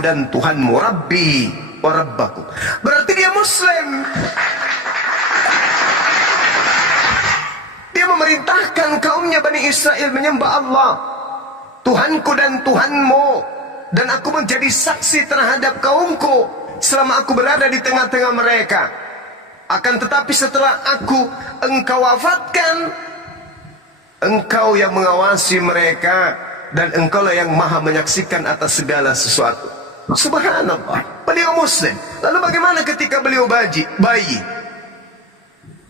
dan Tuhanmu, Rabbi wa Rabbakum. Berarti dia Muslim. Dia memerintahkan kaumnya Bani Israel menyembah Allah, Tuhanku dan Tuhanmu, dan aku menjadi saksi terhadap kaumku selama aku berada di tengah-tengah mereka. Akan tetapi setelah engkau wafatkan, engkau yang mengawasi mereka, dan engkaulah yang maha menyaksikan atas segala sesuatu. Subhanallah, beliau Muslim. Lalu bagaimana ketika beliau bayi?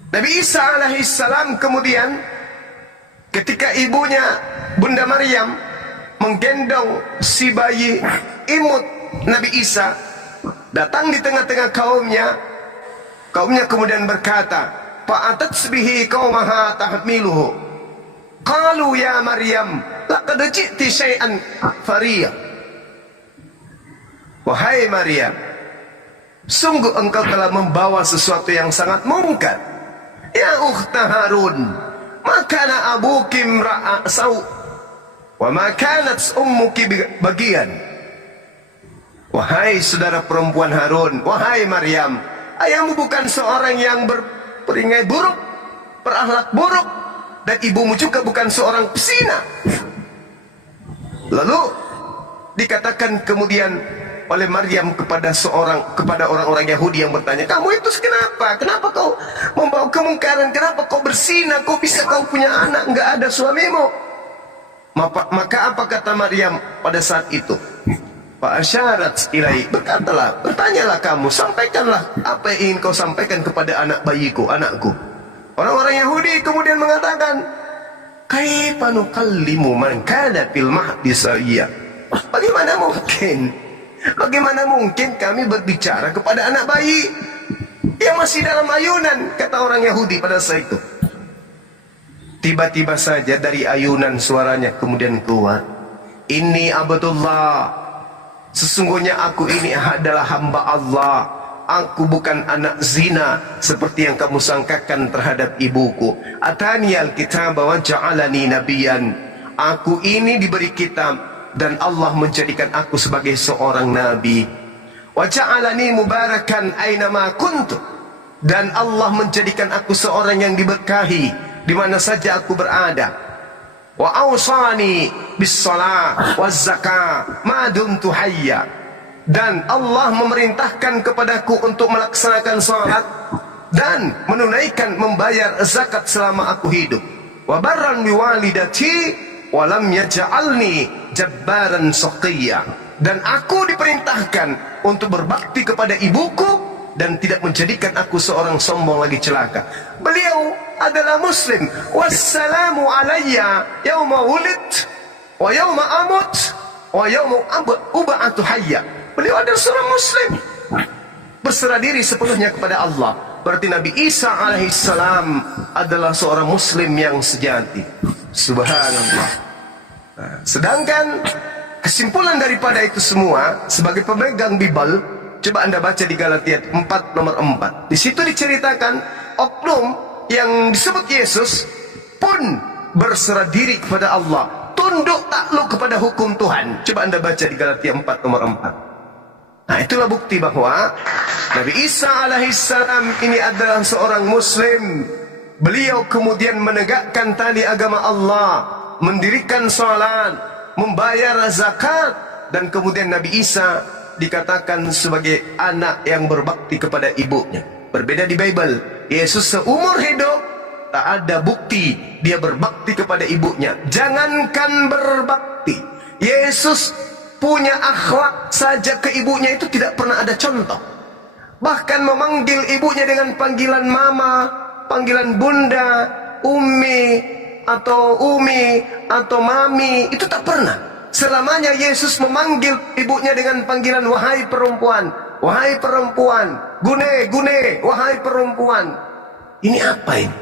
Nabi Isa alaihissalam kemudian ketika ibunya Bunda Maryam menggendong si bayi imut Nabi Isa, datang di tengah-tengah kaumnya kemudian berkata, fa'atatsbihi qaumaha tahmiluhu qalu ya Maryam laqad ji'ti syai'an fariya. Wahai Maryam, sungguh engkau telah membawa sesuatu yang sangat mungkar. Ya ukhta Harun, ma kana abuki imra'a saw wa ma kanat ummuki bagian. Wahai saudara perempuan Harun, wahai Maryam, ayahmu bukan seorang yang berperingai buruk, berakhlak buruk, dan ibumu juga bukan seorang pesina. Lalu dikatakan kemudian oleh Maryam kepada orang-orang Yahudi yang bertanya, kamu itu kenapa? Kenapa kau membawa kemungkaran? Kenapa kau berzina? Kau bisa kau punya anak, enggak ada suamimu? Maka apa kata Maryam pada saat itu? Fa'asyarat ilai, bertanyalah kamu, sampaikanlah apa yang ingin kau sampaikan kepada anak bayiku, anakku. Orang-orang Yahudi kemudian mengatakan, kaifa nukallimu man kana fil mahdi sawiya? Bagaimana mungkin kami berbicara kepada anak bayi yang masih dalam ayunan, kata orang Yahudi pada saat itu. Tiba-tiba saja dari ayunan suaranya kemudian keluar, Inni abdullah, sesungguhnya aku ini adalah hamba Allah. Aku bukan anak zina seperti yang kamu sangkakan terhadap ibuku. Atani al-kitab wa ja'alani nabiyan. Aku ini diberi kitab dan Allah menjadikan aku sebagai seorang nabi. Wa ja'alani mubarakan ainama kuntu. Dan Allah menjadikan aku seorang yang diberkahi di mana saja aku berada. Wa awsani bis shalah waz zakah ma dumtu hayya. Dan Allah memerintahkan kepadaku untuk melaksanakan salat dan menunaikan membayar zakat selama aku hidup. Wa barran biwalidati wa lam yaj'alni jabbaran shaqiyya. Dan aku diperintahkan untuk berbakti kepada ibuku dan tidak menjadikan aku seorang sombong lagi celaka. Beliau adalah Muslim. Wassalamu alayya yauma wulid wa yauma amut wa yauma ub'atu hayya. Beliau adalah seorang Muslim, berserah diri sepenuhnya kepada Allah. Berarti Nabi Isa alaihissalam adalah seorang Muslim yang sejati. Subhanallah. Sedangkan kesimpulan daripada itu semua, sebagai pemegang Bible, coba anda baca di Galatia 4 nomor 4. Di situ diceritakan oknum yang disebut Yesus pun berserah diri kepada Allah, tunduk takluk kepada hukum Tuhan. Coba anda baca di Galatia 4 nomor 4. Nah, itulah bukti bahwa Nabi Isa alaihissalam ini adalah seorang Muslim. Beliau kemudian menegakkan tali agama Allah, mendirikan salat, membayar zakat, dan kemudian Nabi Isa dikatakan sebagai anak yang berbakti kepada ibunya. Berbeda di Bible, Yesus seumur hidup tak ada bukti dia berbakti kepada ibunya. Jangankan berbakti, Yesus punya akhlak saja ke ibunya itu tidak pernah ada contoh. Bahkan memanggil ibunya dengan panggilan mama, panggilan bunda, umi, atau mami, itu tak pernah. Selamanya Yesus memanggil ibunya dengan panggilan wahai perempuan, wahai perempuan, gune, wahai perempuan. Ini apa ini?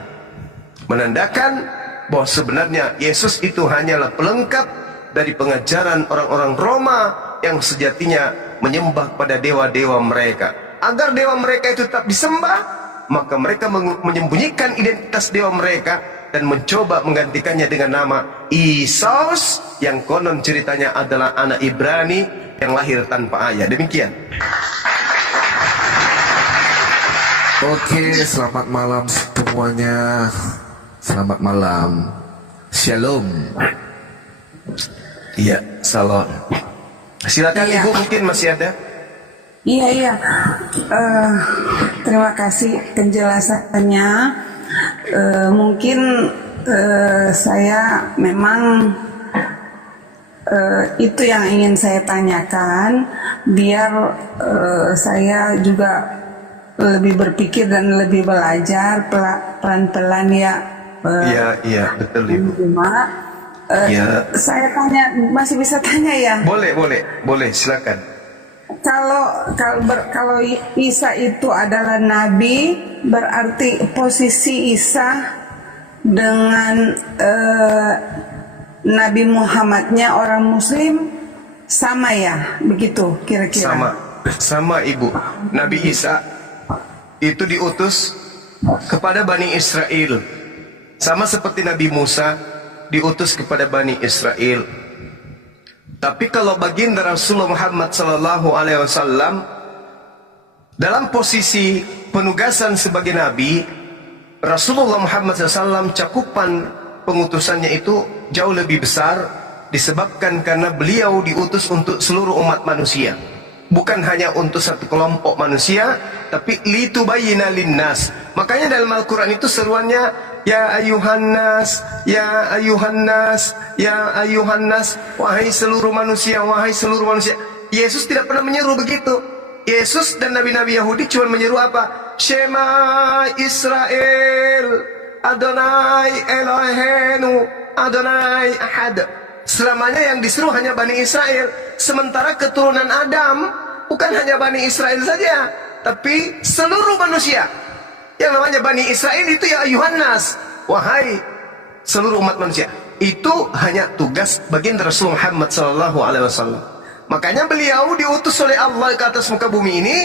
Menandakan bahwa sebenarnya Yesus itu hanyalah pelengkap dari pengajaran orang-orang Roma yang sejatinya menyembah pada dewa-dewa mereka. Agar dewa mereka itu tetap disembah, maka mereka menyembunyikan identitas dewa mereka dan mencoba menggantikannya dengan nama Isos, yang konon ceritanya adalah anak Ibrani yang lahir tanpa ayah. Demikian. Oke, selamat malam semuanya. Selamat malam. Shalom. Iya, salam. Silakan Iya. Ibu, mungkin masih ada. Iya. Terima kasih penjelasannya. Mungkin saya memang itu yang ingin saya tanyakan, biar saya juga lebih berpikir dan lebih belajar pelan-pelan ya. Iya, betul Ibu. Ya. Saya tanya, masih bisa tanya ya? Boleh, silakan. Kalau Isa itu adalah nabi, berarti posisi Isa dengan Nabi Muhammadnya orang Muslim sama ya, begitu kira-kira? Sama Ibu. Nabi Isa itu diutus kepada Bani Israel, sama seperti Nabi Musa diutus kepada Bani Israel. Tapi kalau baginda Rasulullah Muhammad SAW dalam posisi penugasan sebagai Nabi, Rasulullah Muhammad SAW cakupan pengutusannya itu jauh lebih besar, disebabkan karena beliau diutus untuk seluruh umat manusia, bukan hanya untuk satu kelompok manusia, tapi litubayyina linnas. Makanya dalam Al-Quran itu seruannya ya ayuhan nas, ya ayuhan nas, ya ayuhan nas, wahai seluruh manusia, wahai seluruh manusia. Yesus tidak pernah menyeru begitu. Yesus dan nabi-nabi Yahudi cuma menyeru apa? Shema Israel, Adonai Elohenu, Adonai Ahad. Selamanya yang disuruh hanya Bani Israel. Sementara keturunan Adam bukan hanya Bani Israel saja, tapi seluruh manusia. Yang namanya Bani Israel itu ya ayuhan nas, wahai seluruh umat manusia. Itu hanya tugas baginda Rasul Muhammad SAW. Makanya beliau diutus oleh Allah ke atas muka bumi ini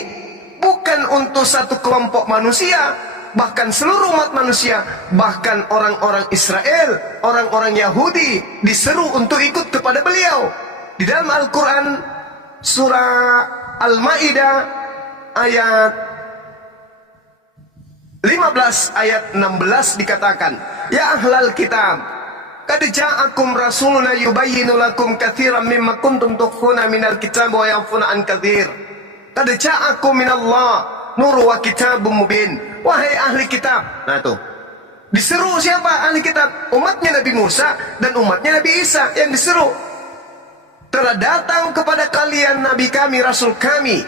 bukan untuk satu kelompok manusia, bahkan seluruh umat manusia, bahkan orang-orang Israel, orang-orang Yahudi diseru untuk ikut kepada beliau. Di dalam Al-Quran surah Al-Ma'idah ayat 15 ayat 16 dikatakan, ya ahlal kitab, qad ja'akum rasuluna yubayyinu lakum katsiran mimma kuntum tukhfuna minal kitab wa ya'funa an katsir. Qad ja'akum minallah nur wa kitabun mubin. Wahai ahli kitab. Nah tuh, diseru siapa ahli kitab? Umatnya Nabi Musa dan umatnya Nabi Isa yang diseru. Telah datang kepada kalian Nabi kami, Rasul kami,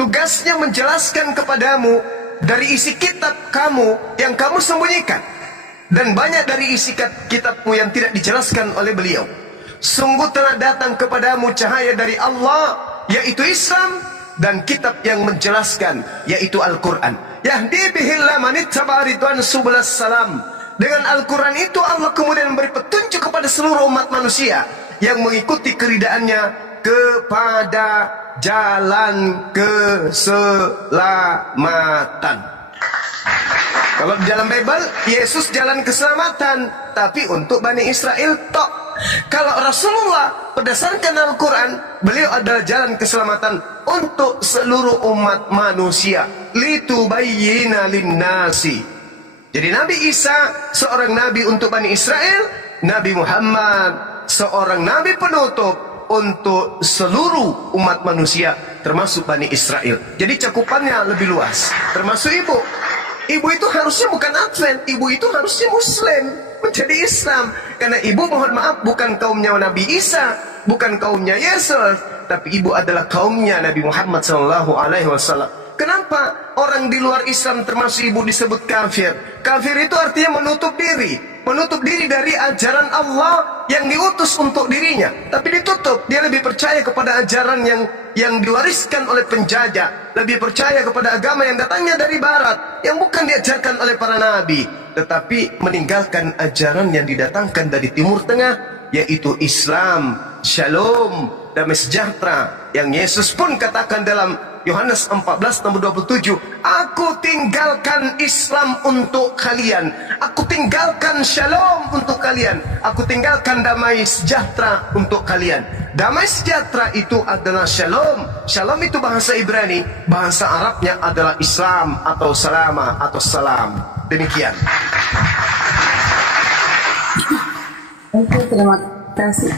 tugasnya menjelaskan kepadamu dari isi kitab kamu yang kamu sembunyikan, dan banyak dari isi kitabmu yang tidak dijelaskan oleh beliau. Sungguh telah datang kepadamu cahaya dari Allah, yaitu Islam, dan kitab yang menjelaskan, yaitu Al-Quran. Yahdi bihillah manittaba ridwan subulas salam. Dengan Al-Quran itu Allah kemudian memberi petunjuk kepada seluruh umat manusia yang mengikuti keridaannya kepada jalan keselamatan. Kalau di dalam Bible, Yesus jalan keselamatan, tapi untuk Bani Israel tok. Kalau Rasulullah berdasarkan Al-Quran, beliau adalah jalan keselamatan untuk seluruh umat manusia. Litubayyina linnasi. Jadi Nabi Isa seorang nabi untuk Bani Israel, Nabi Muhammad seorang nabi penutup untuk seluruh umat manusia, termasuk Bani Israel. Jadi cakupannya lebih luas, termasuk ibu. Ibu itu harusnya bukan Advent, ibu itu harusnya Muslim, menjadi Islam. Karena ibu, mohon maaf, bukan kaumnya Nabi Isa, bukan kaumnya Yesus, tapi ibu adalah kaumnya Nabi Muhammad SAW. Kenapa orang di luar Islam termasuk ibu disebut kafir? Kafir itu artinya menutup diri dari ajaran Allah yang diutus untuk dirinya, tapi ditutup. Dia lebih percaya kepada ajaran yang diwariskan oleh penjajah, lebih percaya kepada agama yang datangnya dari barat, yang bukan diajarkan oleh para nabi, tetapi meninggalkan ajaran yang didatangkan dari Timur Tengah, yaitu Islam, Shalom, damai sejahtera, yang Yesus pun katakan dalam Yohanes 14 nomor 27, aku tinggalkan Islam untuk kalian, aku tinggalkan Shalom untuk kalian, aku tinggalkan damai sejahtera untuk kalian. Damai sejahtera itu adalah shalom. Shalom itu bahasa Ibrani, bahasa Arabnya adalah Islam atau salama atau salam. Demikian. Oke, terima kasih.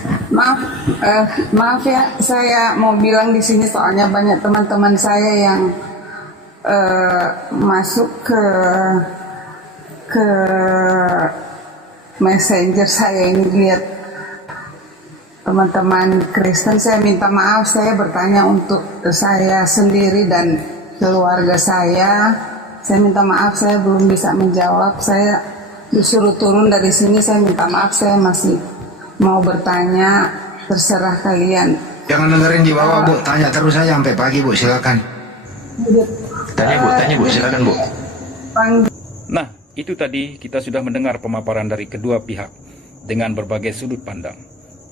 Maaf ya, saya mau bilang di sini soalnya banyak teman-teman saya yang masuk ke messenger saya ini lihat teman-teman Kristen. Saya minta maaf, saya bertanya untuk saya sendiri dan keluarga saya. Saya minta maaf, saya belum bisa menjawab. Saya disuruh turun dari sini, saya minta maaf, saya masih mau bertanya, terserah kalian. Jangan dengerin di bawah, Bu. Tanya terus saja sampai pagi, Bu. Silakan. Tanya Bu, silakan Bu. Nah, itu tadi kita sudah mendengar pemaparan dari kedua pihak dengan berbagai sudut pandang.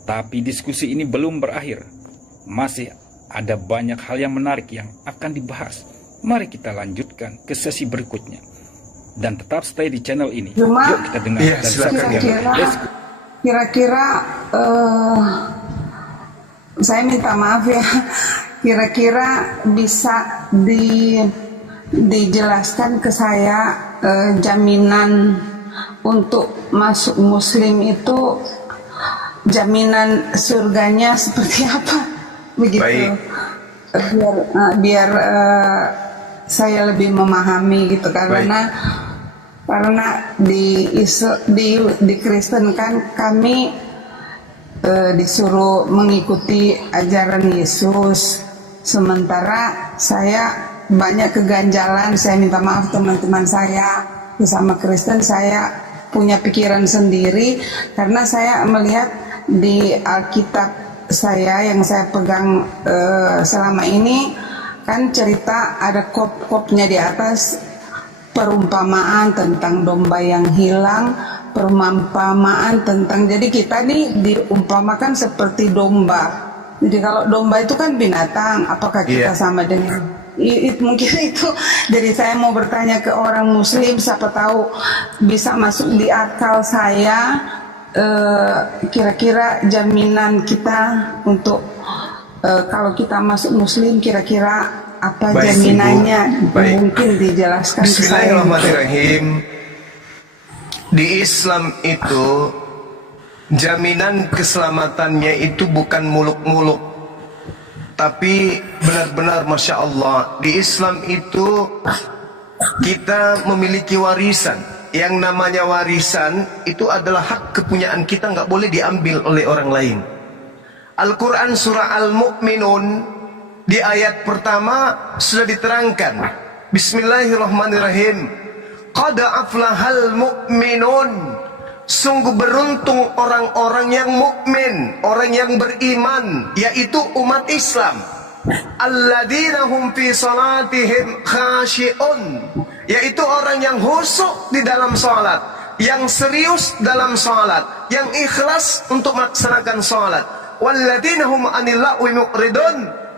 Tapi diskusi ini belum berakhir. Masih ada banyak hal yang menarik yang akan dibahas. Mari kita lanjutkan ke sesi berikutnya. Dan tetap stay di channel ini. Cuma, yuk kita dengar dan saksikan. Kira-kira saya minta maaf ya. Kira-kira bisa dijelaskan ke saya jaminan untuk masuk Muslim itu, jaminan surganya seperti apa, begitu. Baik. Biar saya lebih memahami gitu, karena di Kristen kan kami disuruh mengikuti ajaran Yesus, sementara saya banyak keganjalan. Saya minta maaf teman-teman saya bersama Kristen, saya punya pikiran sendiri karena saya melihat di Alkitab saya yang saya pegang selama ini kan cerita ada kop-kopnya di atas, perumpamaan tentang domba yang hilang, perumpamaan tentang, jadi kita nih diumpamakan seperti domba. Jadi kalau domba itu kan binatang, apakah kita sama dengan mungkin itu. Jadi saya mau bertanya ke orang Muslim, siapa tahu bisa masuk di akal saya. Kira-kira jaminan kita untuk kalau kita masuk Muslim, kira-kira apa jaminannya? Mungkin dijelaskan ke saya. Bismillahirrahmanirrahim. Di Islam itu jaminan keselamatannya itu bukan muluk-muluk, tapi benar-benar Masya Allah. Di Islam itu kita memiliki warisan. Yang namanya warisan itu adalah hak kepunyaan kita, nggak boleh diambil oleh orang lain. Al-Quran surah Al-Mu'minun di ayat pertama sudah diterangkan. Bismillahirrahmanirrahim. Qad aflahal mu'minun. Sungguh beruntung orang-orang yang mukmin, orang yang beriman, yaitu umat Islam. Alladzina hum fi salatihim khashi'un, yaitu orang yang khusyuk di dalam salat, yang serius dalam salat, yang ikhlas untuk melaksanakan salat. Walladzina hum 'anil lagwi mu'ridun,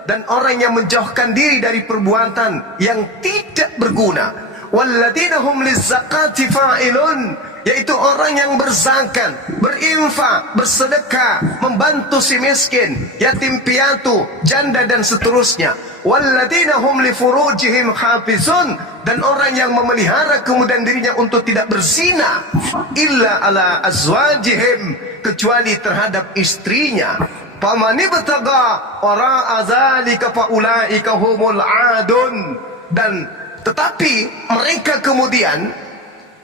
dan orang yang menjauhkan diri dari perbuatan yang tidak berguna. Walladzina hum lizzakati fa'ilun, yaitu orang yang berzakat, berinfak, bersedekah, membantu si miskin, yatim piatu, janda dan seterusnya. Walladzina hum li furujihim hafizun, dan orang yang memelihara kemudian dirinya untuk tidak berzina, illa ala azwajihim, kecuali terhadap istrinya. Faman ibtaga wara'a dzalika faulaika humul adun, dan tetapi mereka kemudian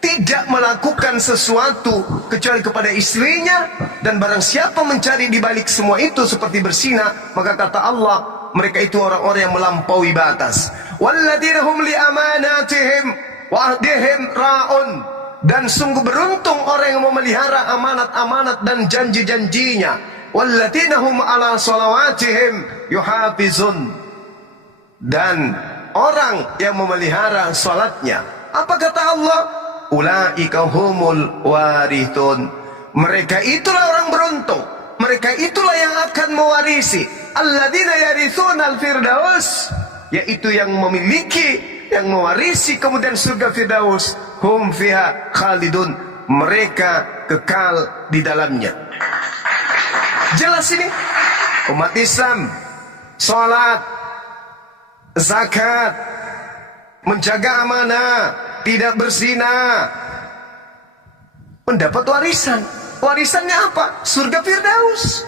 tidak melakukan sesuatu kecuali kepada istrinya, dan barang siapa mencari di balik semua itu seperti berzina, maka kata Allah, mereka itu orang-orang yang melampaui batas. Walladzina hum li amanatihim wa ahdihim ra'un, dan sungguh beruntung orang yang memelihara amanat-amanat dan janji-janjinya. Walladzina hum ala salawatihim yuhafizun, dan orang yang memelihara salatnya. Apa kata Allah? Ulaika humul warithun, mereka itulah orang beruntung, mereka itulah yang akan mewarisi. Alladzina yarithuna al-firdaus, yaitu yang memiliki, yang mewarisi kemudian surga firdaus. Hum fiha khalidun, mereka kekal di dalamnya. Jelas ini? Umat Islam salat, zakat, menjaga amanah, tidak berzina, mendapat warisan. Warisannya apa? Surga Firdaus.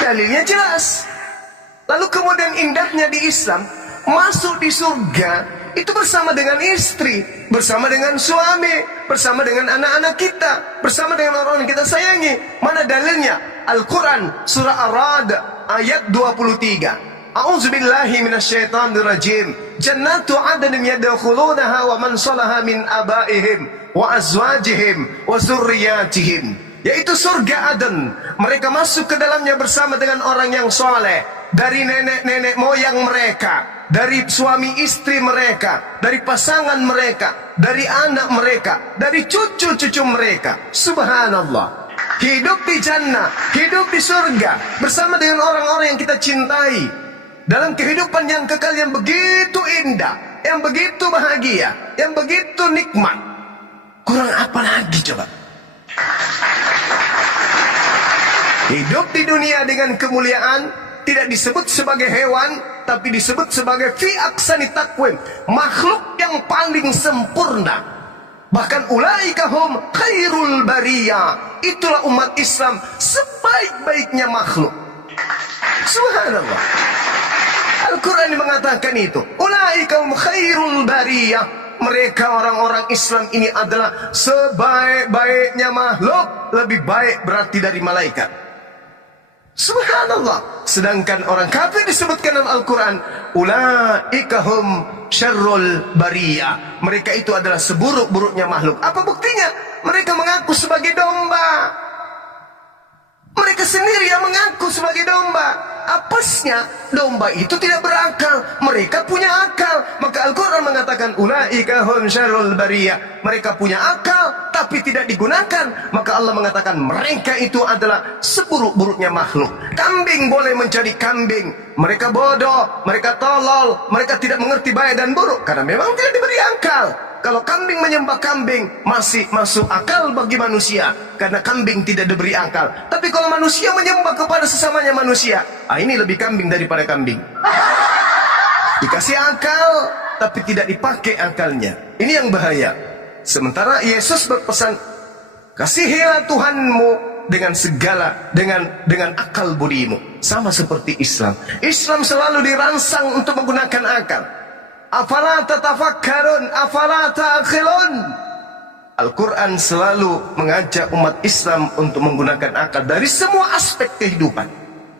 Dalilnya jelas. Lalu kemudian indahnya di Islam, masuk di surga itu bersama dengan istri, bersama dengan suami, bersama dengan anak-anak kita, bersama dengan orang yang kita sayangi. Mana dalilnya? Al-Quran surah Ar-Ra'd ayat 23. A'udzubillahi minasyaitonir rajim. Jannatu 'adnin yadkhulunaha wa man salaha min abaihim wa azwajihim wa dzurriyyatihim. Yaitu surga Aden. Mereka masuk ke dalamnya bersama dengan orang yang soleh, dari nenek-nenek moyang mereka, dari suami istri mereka, dari pasangan mereka, dari anak mereka, dari cucu-cucu mereka. Subhanallah. Hidup di jannah, hidup di surga bersama dengan orang-orang yang kita cintai, dalam kehidupan yang kekal yang begitu indah, yang begitu bahagia, yang begitu nikmat. Kurang apa lagi coba? Hidup di dunia dengan kemuliaan tidak disebut sebagai hewan, tapi disebut sebagai fi aksani takwim, makhluk yang paling sempurna. Bahkan ulaika hum khairul bariyah. Itulah umat Islam sebaik-baiknya makhluk. Subhanallah. Al-Quran mengatakan itu. Ulaika hum khairul bariyah. Mereka orang-orang Islam ini adalah sebaik-baiknya makhluk. Lebih baik berarti dari malaikat. Subhanallah. Sedangkan orang kafir disebutkan dalam Al-Quran, ulaika hum syarrul bariyah. Mereka itu adalah seburuk-buruknya makhluk. Apa buktinya? Mereka mengaku sebagai domba. Mereka sendiri yang mengaku sebagai domba. Apesnya, domba itu tidak berakal. Mereka punya akal. Maka Al-Quran mengatakan, ulaika hum syarrul bariyah. Mereka punya akal, tapi tidak digunakan. Maka Allah mengatakan, mereka itu adalah seburuk-buruknya makhluk. Kambing boleh menjadi kambing. Mereka bodoh, mereka tolol, mereka tidak mengerti baik dan buruk, karena memang tidak diberi akal. Kalau kambing menyembah kambing, masih masuk akal bagi manusia, karena kambing tidak diberi akal. Tapi kalau manusia menyembah kepada sesamanya manusia, ini lebih kambing daripada kambing. Dikasih akal, tapi tidak dipakai akalnya. Ini yang bahaya. Sementara Yesus berpesan, kasihilah Tuhanmu dengan segala, dengan akal budimu. Sama seperti Islam. Islam selalu dirangsang untuk menggunakan akal. Afala tatafakkarun, afala ta'qilun. Al-Quran selalu mengajak umat Islam untuk menggunakan akal dari semua aspek kehidupan.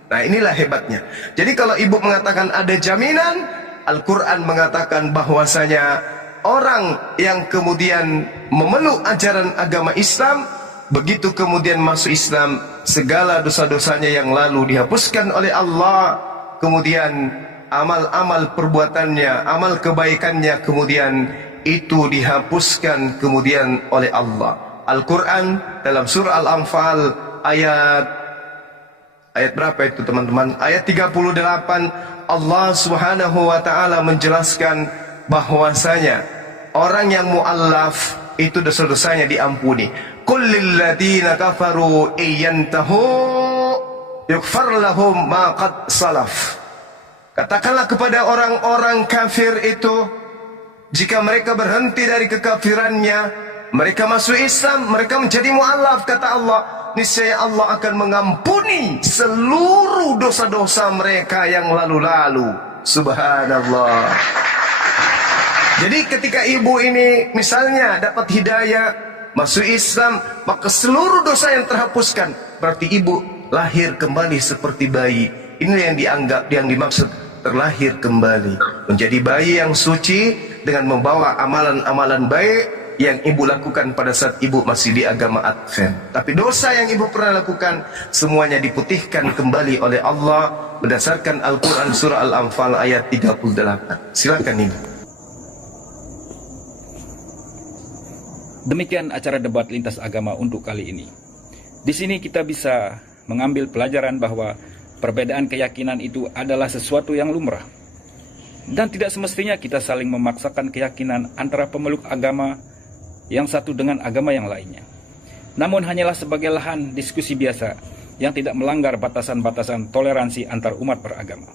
Nah, inilah hebatnya. Jadi kalau ibu mengatakan ada jaminan, Al-Quran mengatakan bahwasanya orang yang kemudian memeluk ajaran agama Islam, begitu kemudian masuk Islam, segala dosa-dosanya yang lalu dihapuskan oleh Allah. Kemudian amal-amal perbuatannya, amal kebaikannya kemudian itu dihapuskan kemudian oleh Allah. Al-Quran dalam surah Al-Anfal ayat berapa itu teman-teman? Ayat 38, Allah subhanahu wa ta'ala menjelaskan bahwasanya orang yang mu'allaf itu dosa-dosanya diampuni. Qul lilladzina kafaru iyantahu yughfar lahum ma qad salaf. Katakanlah kepada orang-orang kafir itu, jika mereka berhenti dari kekafirannya, mereka masuk Islam, mereka menjadi mu'allaf, kata Allah, niscaya Allah akan mengampuni seluruh dosa-dosa mereka yang lalu-lalu. Subhanallah. Jadi ketika ibu ini misalnya dapat hidayah, masuk Islam, maka seluruh dosa yang terhapuskan. Berarti ibu lahir kembali seperti bayi. Ini yang dianggap, yang dimaksud terlahir kembali, menjadi bayi yang suci dengan membawa amalan-amalan baik yang ibu lakukan pada saat ibu masih di agama Advent. Tapi dosa yang ibu pernah lakukan semuanya diputihkan kembali oleh Allah berdasarkan Al-Quran surah Al-Anfal ayat 38. Silakan ibu. Demikian acara debat lintas agama untuk kali ini. Di sini kita bisa mengambil pelajaran bahwa perbedaan keyakinan itu adalah sesuatu yang lumrah. Dan tidak semestinya kita saling memaksakan keyakinan antara pemeluk agama yang satu dengan agama yang lainnya. Namun hanyalah sebagai lahan diskusi biasa yang tidak melanggar batasan-batasan toleransi antar umat beragama.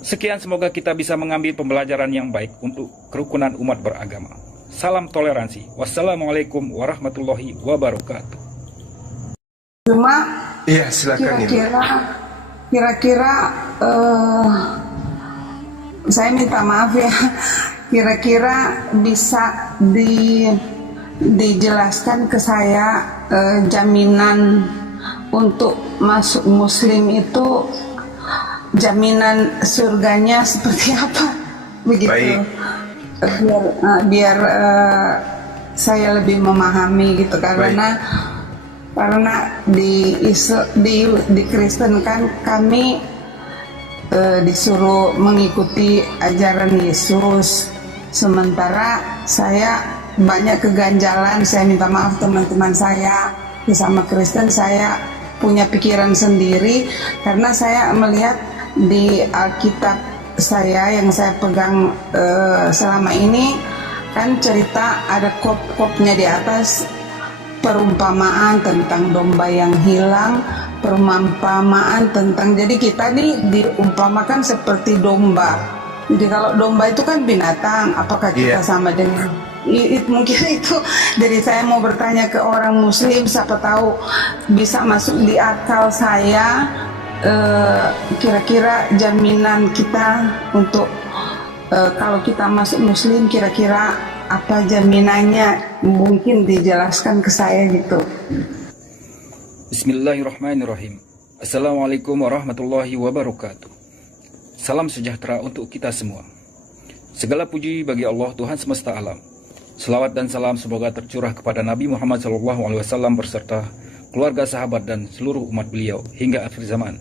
Sekian, semoga kita bisa mengambil pembelajaran yang baik untuk kerukunan umat beragama. Salam toleransi. Wassalamualaikum warahmatullahi wabarakatuh. Cuma Iya, silakan Ibu. kira-kira saya minta maaf ya, kira-kira bisa dijelaskan ke saya jaminan untuk masuk Muslim itu, jaminan surganya seperti apa, begitu. Baik. Biar saya lebih memahami gitu, karena di Kristen kan kami disuruh mengikuti ajaran Yesus, sementara saya banyak keganjalan. Saya minta maaf teman-teman saya, sama Kristen saya punya pikiran sendiri, karena saya melihat di Alkitab saya yang saya pegang selama ini kan cerita, ada kop-kopnya di atas, perumpamaan tentang domba yang hilang, perumpamaan tentang, jadi kita diumpamakan seperti domba. Jadi kalau domba itu kan binatang, apakah kita sama dengan mungkin itu. Jadi saya mau bertanya ke orang Muslim, siapa tahu bisa masuk di akal saya, kira-kira jaminan kita untuk kalau kita masuk Muslim, kira-kira apa jaminannya, mungkin dijelaskan ke saya gitu. Bismillahirrahmanirrahim. Assalamualaikum warahmatullahi wabarakatuh. Salam sejahtera untuk kita semua. Segala puji bagi Allah, Tuhan semesta alam. Selawat dan salam semoga tercurah kepada Nabi Muhammad SAW berserta keluarga, sahabat, dan seluruh umat beliau hingga akhir zaman.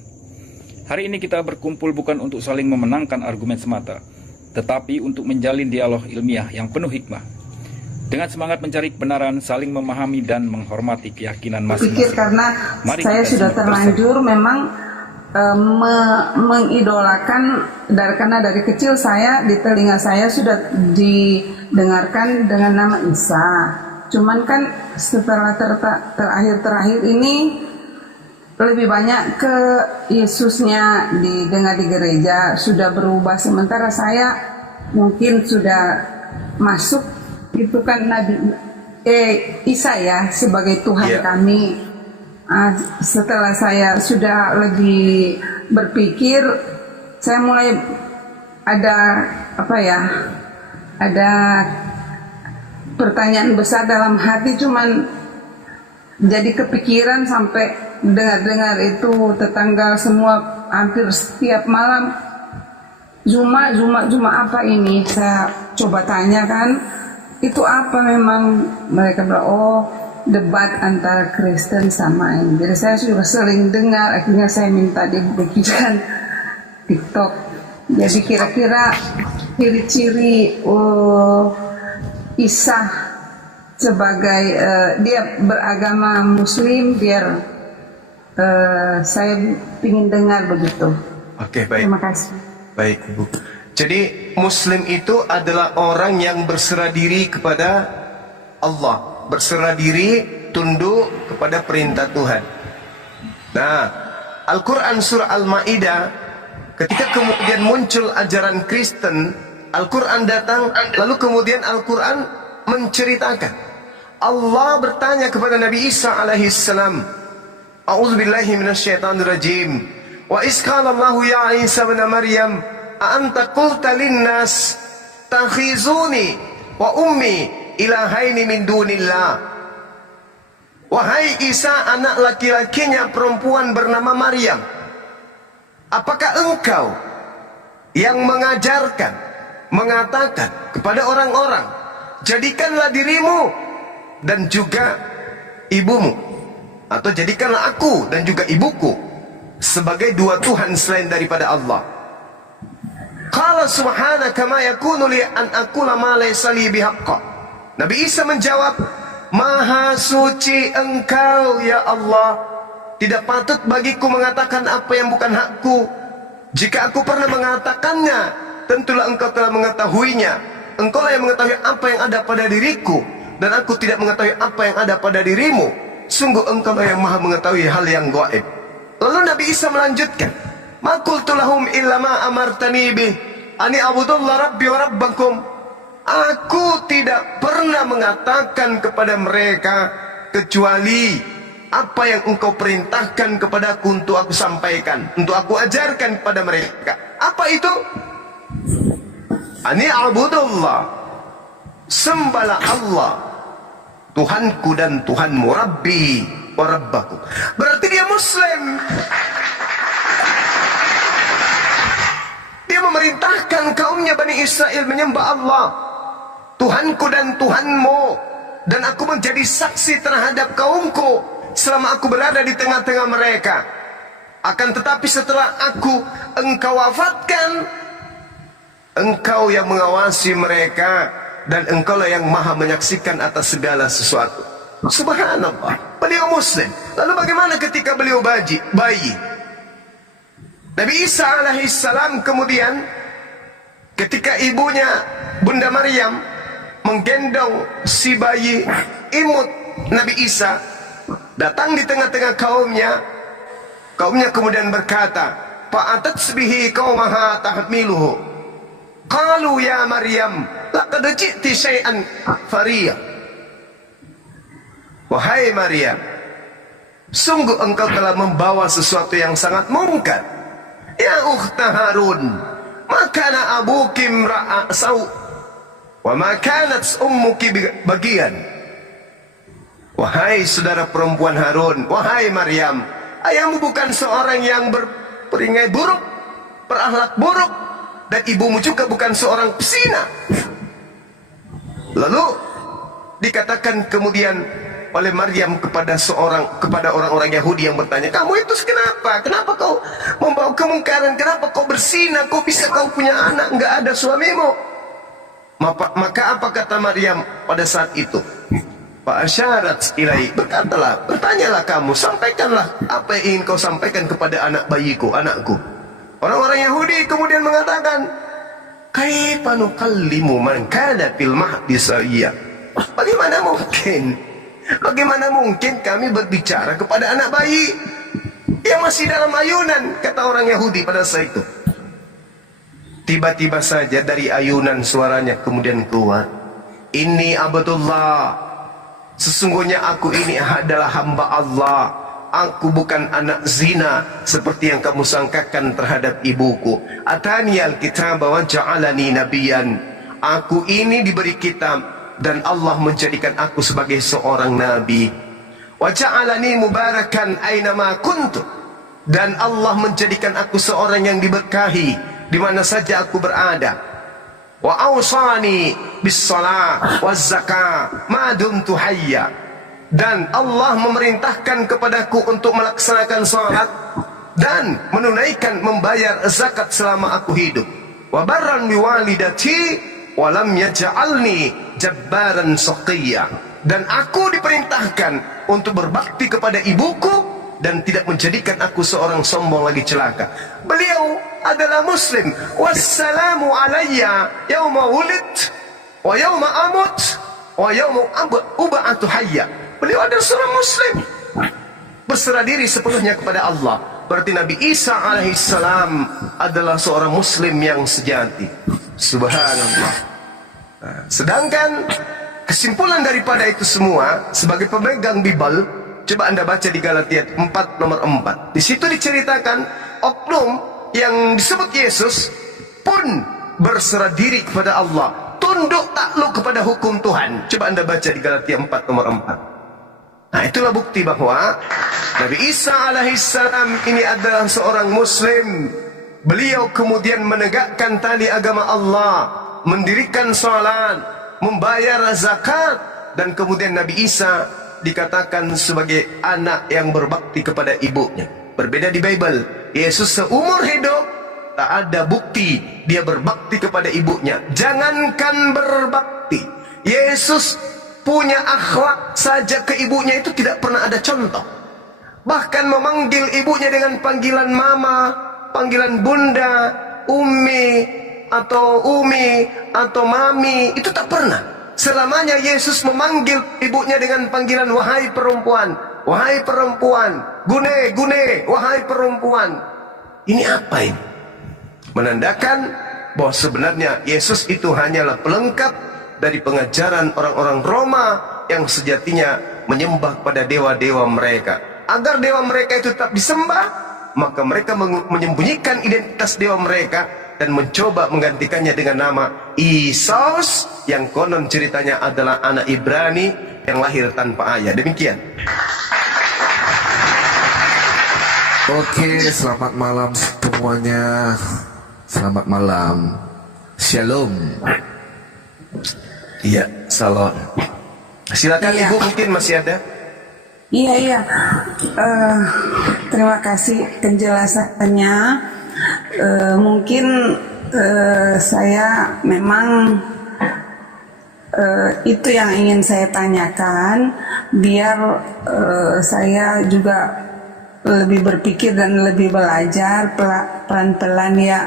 Hari ini kita berkumpul bukan untuk saling memenangkan argumen semata, tetapi untuk menjalin dialog ilmiah yang penuh hikmah. Dengan semangat mencari kebenaran, saling memahami dan menghormati keyakinan masing-masing. Karena saya sudah terlanjur memang mengidolakan, karena dari kecil saya di telinga saya sudah didengarkan dengan nama Isa. Cuman kan setelah terakhir ini lebih banyak ke Yesusnya didengar di gereja, sudah berubah. Sementara saya mungkin sudah masuk itu kan Isa ya sebagai Tuhan kami. Setelah saya sudah lebih berpikir, saya mulai ada ada pertanyaan besar dalam hati, cuman jadi kepikiran sampai dengar itu tetangga semua hampir setiap malam Zuma apa ini, saya coba tanya kan, itu apa, memang mereka bilang oh debat antara Kristen sama ini. Jadi saya sudah sering dengar, akhirnya saya minta dibikinkan TikTok. Jadi kira-kira ciri-ciri Isa sebagai dia beragama Muslim, biar saya ingin dengar begitu. Oke, baik. Terima kasih. Baik, Bu. Jadi Muslim itu adalah orang yang berserah diri kepada Allah, berserah diri, tunduk kepada perintah Tuhan. Nah, Al-Quran surah Al-Ma'idah, ketika kemudian muncul ajaran Kristen, Al-Quran datang, lalu kemudian Al-Quran menceritakan, Allah bertanya kepada Nabi Isa alaihissalam, A'udzubillahi minasyaitonirrajim. Wa isqala Allahu ya Isa bin Maryam, a anta qulta linnas takhizuni wa ummi ilahaini min dunillah. Wahai Isa, anak laki-lakinya perempuan bernama Maryam, apakah engkau yang mengajarkan, mengatakan kepada orang-orang, jadikanlah dirimu dan juga ibumu, atau jadikanlah aku dan juga ibuku sebagai dua Tuhan selain daripada Allah. Qala subhanaka ma yakunu li an aqula ma laysa li bihaqqa. Nabi Isa menjawab, Maha suci engkau ya Allah, tidak patut bagiku mengatakan apa yang bukan hakku. Jika aku pernah mengatakannya, tentulah engkau telah mengetahuinya. Engkau lah yang mengetahui apa yang ada pada diriku, dan aku tidak mengetahui apa yang ada pada dirimu. Sungguh engkau lah yang maha mengetahui hal yang gaib. Nabi Isa melanjutkan, "Ma qultu lahum illa ma amartani bih, ani abudullah rabbi wa rabbakum." Aku tidak pernah mengatakan kepada mereka kecuali apa yang engkau perintahkan kepadaku untuk aku sampaikan, untuk aku ajarkan kepada mereka. Apa itu? Ani abudullah, sembahlah Allah, Tuhanku dan Tuhanmu, Rabbi wa Rabbakum. Berarti dia Muslim. Dia memerintahkan kaumnya Bani Israel menyembah Allah, Tuhanku dan Tuhanmu, dan aku menjadi saksi terhadap kaumku selama aku berada di tengah-tengah mereka. Akan tetapi setelah engkau wafatkan, engkau yang mengawasi mereka, dan engkaulah yang maha menyaksikan atas segala sesuatu. Subhanallah, beliau Muslim. Lalu bagaimana ketika beliau bayi? Nabi Isa alaihissalam kemudian ketika ibunya Bunda Maryam menggendong si bayi imut Nabi Isa, datang di tengah-tengah kaumnya. Kaumnya kemudian berkata, "Fa'atatsbihi qaumaha tahmiluhu. Qalu ya Maryam, laqad ji'ti syai'an fariya." Wahai Maryam, sungguh engkau telah membawa sesuatu yang sangat mungkar. Ya ukhta Harun, makana abuki imra'a saw, wa ma kanat ummuki bagian. Wahai saudara perempuan Harun, wahai Maryam, ayahmu bukan seorang yang berperingai buruk, berakhlak buruk, dan ibumu juga bukan seorang pesina. Lalu dikatakan kemudian oleh Maryam kepada orang-orang Yahudi yang bertanya, "Kamu itu kenapa? Kenapa kau membawa kemungkaran? Kenapa kau berzina? Kau bisa kau punya anak enggak ada suamimu?" Maka apa kata Maryam pada saat itu? Fa'asyarat ilai, bertanyalah kamu, sampaikanlah apa yang ingin kau sampaikan kepada anak bayiku, anakku. Orang-orang Yahudi kemudian mengatakan, "Kaifa nukallimu man kana fil mahdi sawiyya?" Bagaimana mungkin kami berbicara kepada anak bayi yang masih dalam ayunan, kata orang Yahudi pada saat itu. Tiba-tiba saja dari ayunan suaranya kemudian keluar, "Inni abdullah, sesungguhnya aku ini adalah hamba Allah. Aku bukan anak zina seperti yang kamu sangkakan terhadap ibuku. Atani alkitab wa ja'alani nabiyan." Aku ini diberi kitab dan Allah menjadikan aku sebagai seorang nabi. Wa ja'alani mubarakan ainama kuntu, dan Allah menjadikan aku seorang yang diberkahi di mana saja aku berada. Wa awsani bis shalah waz zakah ma dumtu hayya, dan Allah memerintahkan kepadaku untuk melaksanakan salat dan menunaikan membayar zakat selama aku hidup. Wa barran bi walidati wa lam yaj'alni jabbaran shaqiyya, dan aku diperintahkan untuk berbakti kepada ibuku dan tidak menjadikan aku seorang sombong lagi celaka. Beliau adalah Muslim. Wassalamu alayya yauma wulid wa yauma amut wa yauma ub'atu hayya. Beliau adalah seorang Muslim, berserah diri sepenuhnya kepada Allah. Berarti Nabi Isa alaihissalam adalah seorang Muslim yang sejati. Subhanallah. Sedangkan kesimpulan daripada itu semua, sebagai pemegang Bible, coba Anda baca di Galatia 4 nomor 4. Di situ diceritakan oknum yang disebut Yesus pun berserah diri kepada Allah, tunduk takluk kepada hukum Tuhan. Coba Anda baca di Galatia 4 nomor 4. Nah, itulah bukti bahwa Nabi Isa alaihissalam ini adalah seorang Muslim. Beliau kemudian menegakkan tali agama Allah, mendirikan salat, membayar zakat, dan kemudian Nabi Isa dikatakan sebagai anak yang berbakti kepada ibunya. Berbeda di Bible, Yesus seumur hidup tak ada bukti dia berbakti kepada ibunya. Jangankan berbakti, Yesus punya akhlak saja ke ibunya itu tidak pernah ada contoh. Bahkan memanggil ibunya dengan panggilan mama, panggilan bunda, umi atau mami, itu tak pernah. Selamanya Yesus memanggil ibunya dengan panggilan wahai perempuan, wahai perempuan. Gune, gune, wahai perempuan. Ini apa ini? Menandakan bahwa sebenarnya Yesus itu hanyalah pelengkap dari pengajaran orang-orang Roma yang sejatinya menyembah pada dewa-dewa mereka. Agar dewa mereka itu tetap disembah, maka mereka menyembunyikan identitas dewa mereka dan mencoba menggantikannya dengan nama Isos, yang konon ceritanya adalah anak Ibrani yang lahir tanpa ayah. Demikian. Oke, selamat malam semuanya. Selamat malam. Shalom. Iya, salam. Silakan Iya. Ibu, mungkin masih ada. Iya. Terima kasih penjelasannya. Mungkin saya memang itu yang ingin saya tanyakan, biar saya juga lebih berpikir dan lebih belajar pelan-pelan ya.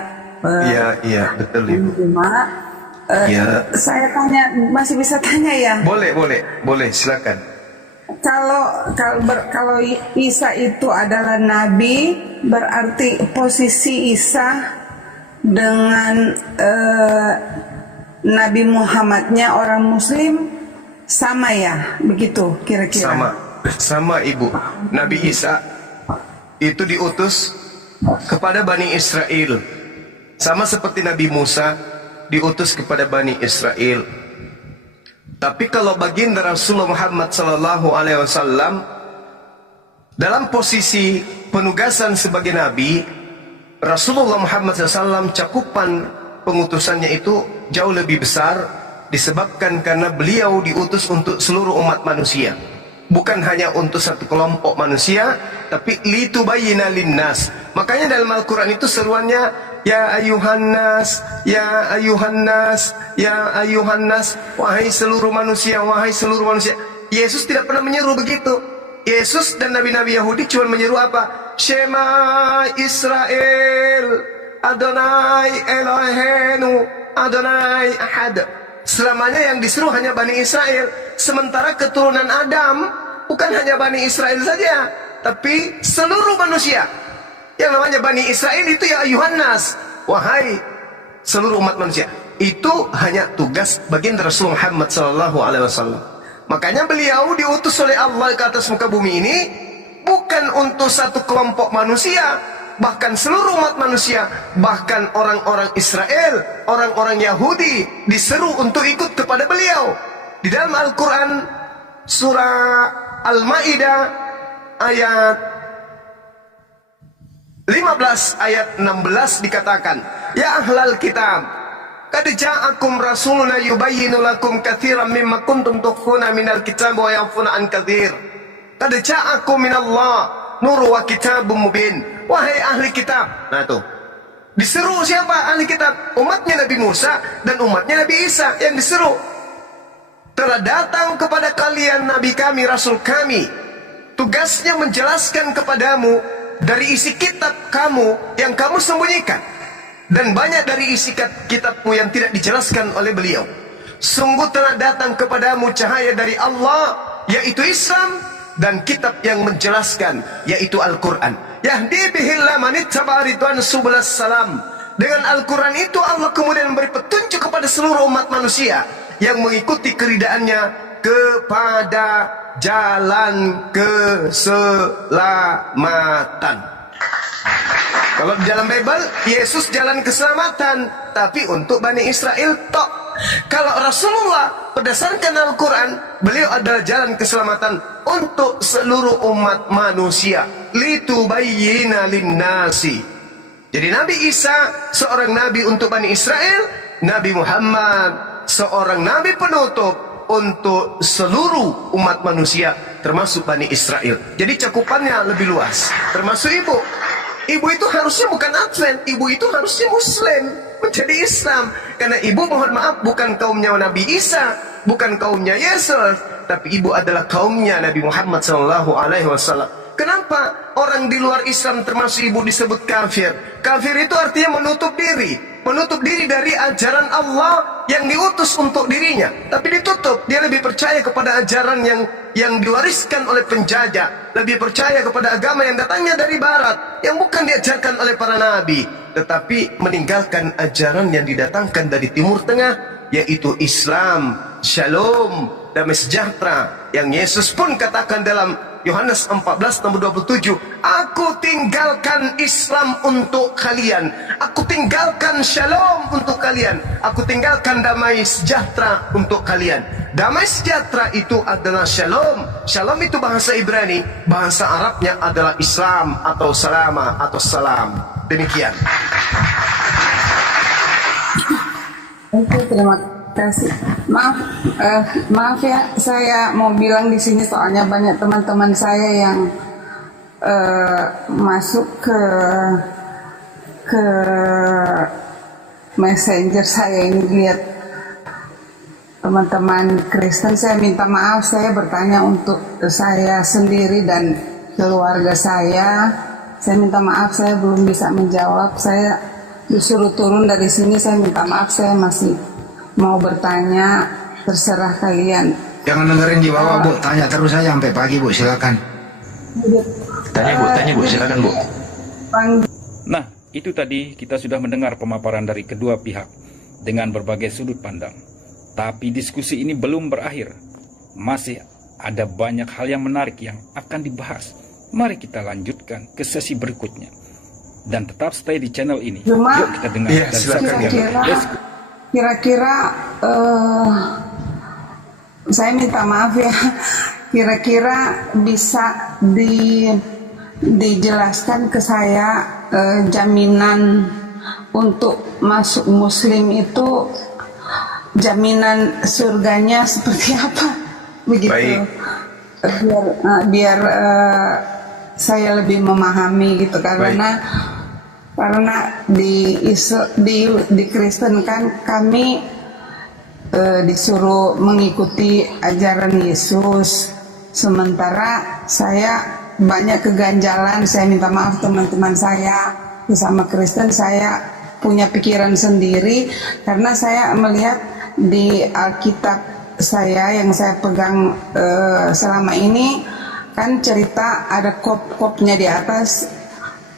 Iya, betul Ibu. Cuma Ya. saya tanya, masih bisa tanya ya? Boleh, silakan. Kalau Isa itu adalah nabi, berarti posisi Isa dengan Nabi Muhammadnya orang Muslim sama ya, begitu kira-kira? Sama Ibu. Nabi Isa itu diutus kepada Bani Israel, sama seperti Nabi Musa diutus kepada Bani Israel. Tapi kalau baginda Rasulullah Muhammad SAW dalam posisi penugasan sebagai Nabi, Rasulullah Muhammad SAW cakupan pengutusannya itu jauh lebih besar, disebabkan karena beliau diutus untuk seluruh umat manusia, bukan hanya untuk satu kelompok manusia, tapi litubayyina linnas. Makanya dalam Al-Quran itu seruannya ya ayuhan nas, ya ayuhan nas, ya ayuhan nas, wahai seluruh manusia, wahai seluruh manusia. Yesus tidak pernah menyeru begitu. Yesus dan nabi-nabi Yahudi cuma menyeru apa? Shema Israel, Adonai Elohenu, Adonai Ahad. Selamanya yang disuruh hanya Bani Israel. Sementara keturunan Adam bukan hanya Bani Israel saja, tapi seluruh manusia. Yang namanya Bani Israel itu ya ayuhan nas, wahai seluruh umat manusia. Itu hanya tugas baginda Rasul Muhammad SAW. Makanya beliau diutus oleh Allah ke atas muka bumi ini bukan untuk satu kelompok manusia, bahkan seluruh umat manusia, bahkan orang-orang Israel, orang-orang Yahudi diseru untuk ikut kepada beliau. Di dalam Al-Quran surah Al-Ma'idah ayat 15 ayat 16 dikatakan, ya ahlal kitab, qad ja'akum rasuluna yubayyinu lakum katsiran mimma kuntum tukhfuna minal kitab wa ya'funa an katsir. Qad ja'akum minallah nur wa kitabum mubin. Wahai ahli kitab. Nah tuh, diseru siapa ahli kitab? Umatnya Nabi Musa dan umatnya Nabi Isa yang diseru. Telah datang kepada kalian Nabi kami, Rasul kami. Tugasnya menjelaskan kepadamu dari isi kitab kamu yang kamu sembunyikan, dan banyak dari isi kitabmu yang tidak dijelaskan oleh beliau. Sungguh telah datang kepadamu cahaya dari Allah, yaitu Islam, dan kitab yang menjelaskan, yaitu Al-Quran. Yahdi bihillah manittaba ridwan subulas salam. Dengan Al-Quran itu Allah kemudian memberi petunjuk kepada seluruh umat manusia yang mengikuti keridaannya kepada jalan keselamatan. Kalau di dalam Bible, Yesus jalan keselamatan, tapi untuk Bani Israel tok. Kalau Rasulullah berdasarkan Al-Quran, beliau adalah jalan keselamatan untuk seluruh umat manusia. Litubayyina linnasi. Jadi Nabi Isa seorang nabi untuk Bani Israel, Nabi Muhammad seorang nabi penutup untuk seluruh umat manusia, termasuk Bani Israel. Jadi cakupannya lebih luas, termasuk ibu. Ibu itu harusnya bukan Advent, ibu itu harusnya Muslim, menjadi Islam. Karena ibu, mohon maaf, bukan kaumnya Nabi Isa, bukan kaumnya Yesus, tapi ibu adalah kaumnya Nabi Muhammad SAW. Kenapa orang di luar Islam termasuk ibu disebut kafir? Kafir itu artinya menutup diri, menutup diri dari ajaran Allah yang diutus untuk dirinya, tapi ditutup. Dia lebih percaya kepada ajaran yang diwariskan oleh penjajah, lebih percaya kepada agama yang datangnya dari barat, yang bukan diajarkan oleh para nabi, tetapi meninggalkan ajaran yang didatangkan dari Timur Tengah, yaitu Islam, Shalom, damai sejahtera, yang Yesus pun katakan dalam Yohanes 14 nomor 27, aku tinggalkan Islam untuk kalian, aku tinggalkan Shalom untuk kalian, aku tinggalkan damai sejahtera untuk kalian. Damai sejahtera itu adalah Shalom. Shalom itu bahasa Ibrani, bahasa Arabnya adalah Islam atau Salama atau Salam. Demikian. Oke, terima kasih. Maaf ya, saya mau bilang di sini soalnya banyak teman-teman saya yang masuk ke messenger saya ini, lihat teman-teman Kristen. Saya minta maaf, saya bertanya untuk saya sendiri dan keluarga saya. Saya minta maaf, saya belum bisa menjawab. Saya disuruh turun dari sini, saya minta maaf, saya masih mau bertanya, terserah kalian. Jangan dengerin di bawah, Bu. Tanya terus aja sampai pagi, Bu. Silakan. Tanya Bu, silakan Bu. Nah, itu tadi kita sudah mendengar pemaparan dari kedua pihak dengan berbagai sudut pandang. Tapi diskusi ini belum berakhir. Masih ada banyak hal yang menarik yang akan dibahas. Mari kita lanjutkan ke sesi berikutnya. Dan tetap stay di channel ini. Cuma, yuk kita dengar. Ya, dan silakan ya. Kira-kira saya minta maaf ya, kira-kira bisa dijelaskan ke saya jaminan untuk masuk Muslim itu, jaminan surganya seperti apa, begitu. Baik. Biar saya lebih memahami gitu, karena di Kristen kan kami disuruh mengikuti ajaran Yesus, sementara saya banyak keganjalan. Saya minta maaf teman-teman saya, bersama Kristen saya punya pikiran sendiri, karena saya melihat di Alkitab saya yang saya pegang selama ini kan cerita, ada kop-kopnya di atas,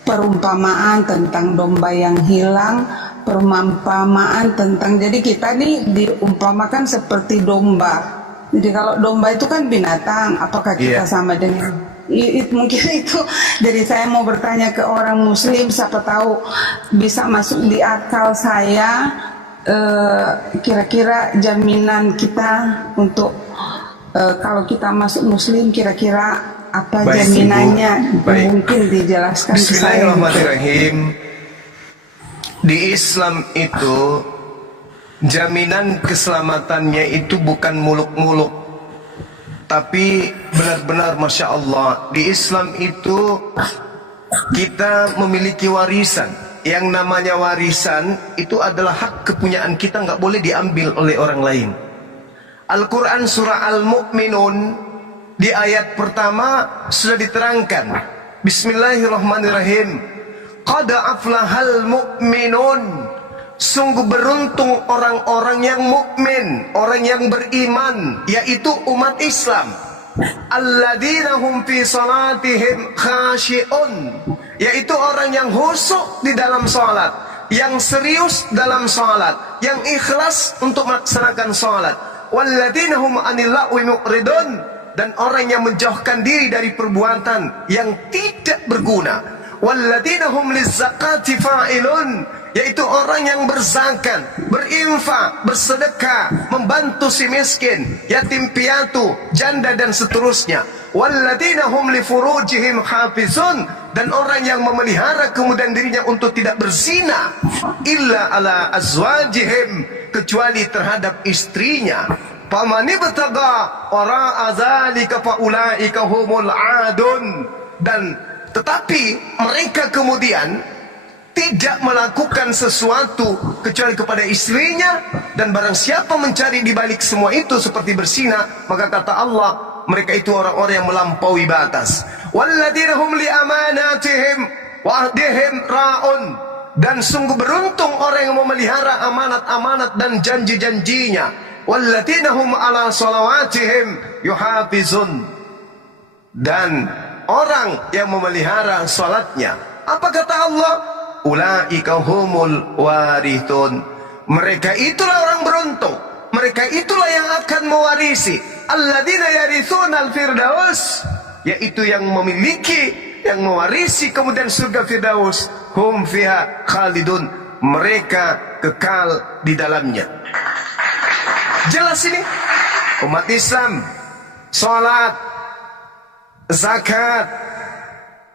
perumpamaan tentang domba yang hilang, perumpamaan tentang, jadi kita nih diumpamakan seperti domba. Jadi kalau domba itu kan binatang, apakah kita sama dengan mungkin itu. Jadi saya mau bertanya ke orang Muslim, siapa tahu bisa masuk di akal saya, kira-kira jaminan kita untuk kalau kita masuk Muslim, kira-kira apa jaminannya? Mungkin dijelaskan ke saya. Bismillahirrahmanirrahim. Di Islam itu jaminan keselamatannya itu bukan muluk-muluk, tapi benar-benar Masya Allah, di Islam itu kita memiliki warisan. Yang namanya warisan itu adalah hak kepunyaan kita, nggak boleh diambil oleh orang lain. Al-Quran surah Al-Mu'minun di ayat pertama sudah diterangkan, Bismillahirrahmanirrahim, Qad aflahal mu'minun, sungguh beruntung orang-orang yang mukmin, orang yang beriman, yaitu umat Islam. Alladzina hum fi salatihim khashi'un, yaitu orang yang khusyuk di dalam salat, yang serius dalam salat, yang ikhlas untuk melaksanakan salat. Walladzina hum 'anil lagwi mu'ridun, dan orang yang menjauhkan diri dari perbuatan yang tidak berguna. Walladzina hum lizzakati fa'ilun, yaitu orang yang berzakat, berinfak, bersedekah, membantu si miskin, yatim piatu, janda dan seterusnya. Walladzina hum li furujihim hafizun, dan orang yang memelihara kemudian dirinya untuk tidak berzina, illa ala azwajihim, kecuali terhadap istrinya. Famani bataga wara'a dzalika faulaika humul adun, dan tetapi mereka kemudian tidak melakukan sesuatu kecuali kepada istrinya, dan barang siapa mencari di balik semua itu seperti berzina, maka kata Allah, mereka itu orang-orang yang melampaui batas. Walladzina hum li amanatihim wa ahdihim ra'un, Dan sungguh beruntung orang yang memelihara amanat-amanat dan janji-janjinya. Walladzina hum ala salawatihim yuhafizun. Dan orang yang memelihara salatnya. Apa kata Allah? Ulaika humul warithun. Mereka itulah orang beruntung. Mereka itulah yang akan mewarisi. Alladzina yarithuna al-firdaus. Yaitu yang memiliki, yang mewarisi kemudian surga Firdaus. Hum fiha khalidun. Mereka kekal di dalamnya. Jelas ini. Umat Islam, salat, zakat,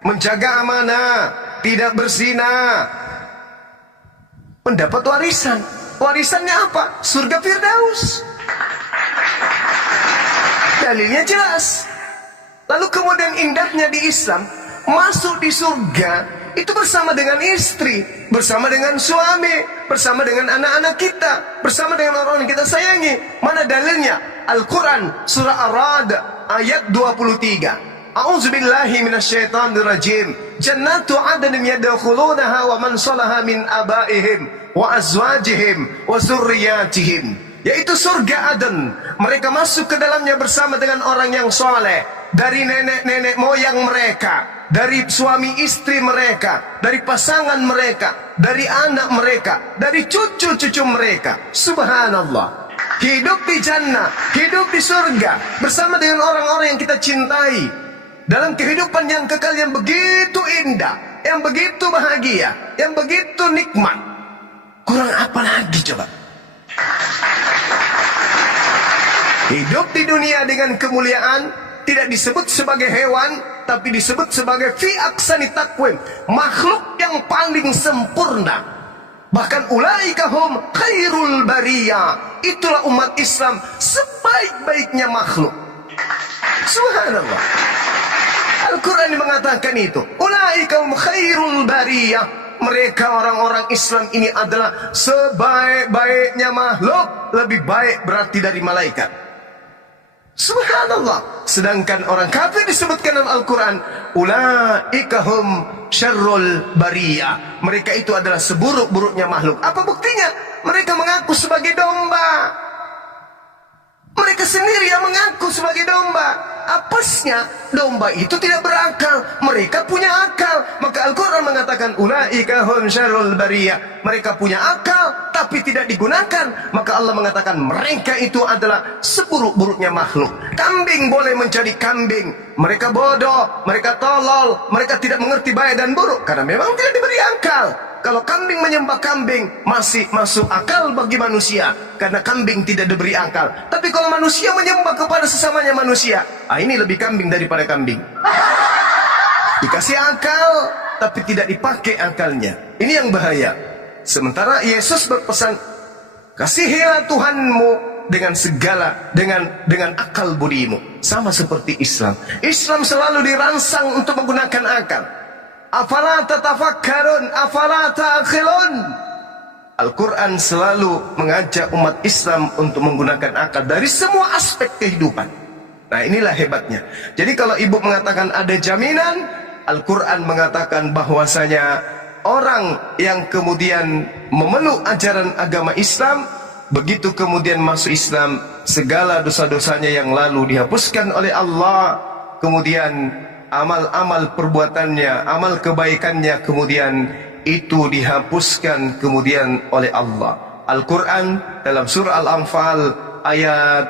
menjaga amanah, tidak berzina, mendapat warisan. Warisannya apa? Surga Firdaus. Dalilnya jelas. Lalu kemudian indahnya di Islam, masuk di surga itu bersama dengan istri, bersama dengan suami, bersama dengan anak-anak kita, bersama dengan orang yang kita sayangi. Mana dalilnya? Al-Quran surah Ar-Ra'd ayat 23. A'udzubillahi minasyaitonirrajim. Jannatu 'adnin yadkhulunaha wa man salaha min abaihim wa azwajihim wa dzurriyyatihim. Yaitu surga Aden. Mereka masuk ke dalamnya bersama dengan orang yang soleh, dari nenek-nenek moyang mereka, dari suami istri mereka, dari pasangan mereka, dari anak mereka, dari cucu-cucu mereka. Subhanallah. Hidup di jannah, hidup di surga bersama dengan orang-orang yang kita cintai, dalam kehidupan yang kekal yang begitu indah, yang begitu bahagia, yang begitu nikmat. Kurang apa lagi coba? Hidup di dunia dengan kemuliaan tidak disebut sebagai hewan, tapi disebut sebagai fi aksani takwim, makhluk yang paling sempurna. Bahkan ulaika hum khairul bariyah. Itulah umat Islam, sebaik-baiknya makhluk. Subhanallah. Al-Quran mengatakan itu. Ulaika hum khairul bariyah. Mereka orang-orang Islam ini adalah sebaik-baiknya makhluk. Lebih baik berarti dari malaikat. Subhanallah. Sedangkan orang kafir disebutkan dalam Al-Quran, ulaika hum syarrul bariyah. Mereka itu adalah seburuk-buruknya makhluk. Apa buktinya? Mereka mengaku sebagai domba. Mereka sendiri yang mengaku sebagai domba. Apesnya, domba itu tidak berakal. Mereka punya akal. Maka Al-Quran mengatakan ulaika hum syarrul bariyah. Mereka punya akal tapi tidak digunakan. Maka Allah mengatakan mereka itu adalah seburuk-buruknya makhluk. Kambing boleh menjadi kambing. Mereka bodoh, mereka tolol, mereka tidak mengerti baik dan buruk karena memang tidak diberi akal. Kalau kambing menyembah kambing masih masuk akal bagi manusia karena kambing tidak diberi akal. Tapi kalau manusia menyembah kepada sesamanya manusia, ini lebih kambing daripada kambing. Dikasih akal tapi tidak dipakai akalnya. Ini yang bahaya. Sementara Yesus berpesan, kasihilah Tuhanmu dengan segala dengan akal budimu. Sama seperti Islam. Islam selalu dirangsang untuk menggunakan akal. Afala tatafakkarun, afala ta'qilun. Al-Quran selalu mengajak umat Islam untuk menggunakan akal dari semua aspek kehidupan. Nah, inilah hebatnya. Jadi kalau ibu mengatakan ada jaminan, Al-Quran mengatakan bahwasanya orang yang kemudian memeluk ajaran agama Islam, begitu kemudian masuk Islam, segala dosa-dosanya yang lalu dihapuskan oleh Allah. Kemudian amal-amal perbuatannya, amal kebaikannya kemudian itu dihapuskan kemudian oleh Allah. Al-Quran dalam surah Al-Anfal ayat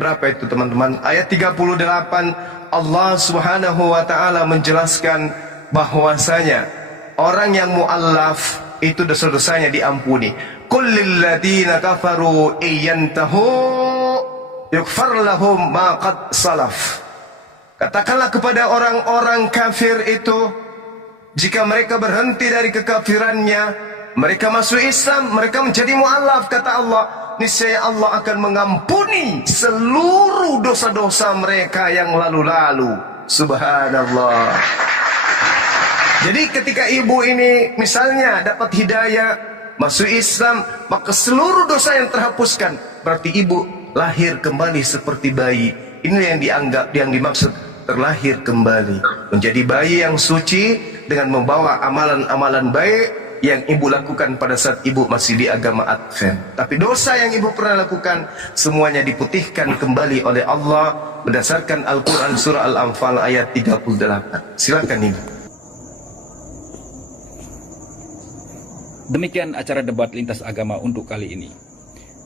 berapa itu teman-teman? Ayat 38, Allah Subhanahu wa ta'ala menjelaskan bahwasanya orang yang mu'allaf itu dosa-dosanya diampuni. Qul lil ladzina kafaru iyantahu yughfar lahum ma qad salaf. Katakanlah kepada orang-orang kafir itu, jika mereka berhenti dari kekafirannya, mereka masuk Islam, mereka menjadi mu'allaf, kata Allah, niscaya Allah akan mengampuni seluruh dosa-dosa mereka yang lalu-lalu. Subhanallah. Jadi ketika ibu ini misalnya dapat hidayah, masuk Islam, maka seluruh dosa yang terhapuskan. Berarti ibu lahir kembali seperti bayi. Ini yang dianggap, yang dimaksud terlahir kembali, menjadi bayi yang suci, dengan membawa amalan-amalan baik yang ibu lakukan pada saat ibu masih di agama Advent. Tapi dosa yang ibu pernah lakukan semuanya diputihkan kembali oleh Allah berdasarkan Al-Quran surah Al-Anfal ayat 38. Silakan ibu. Demikian acara debat lintas agama untuk kali ini.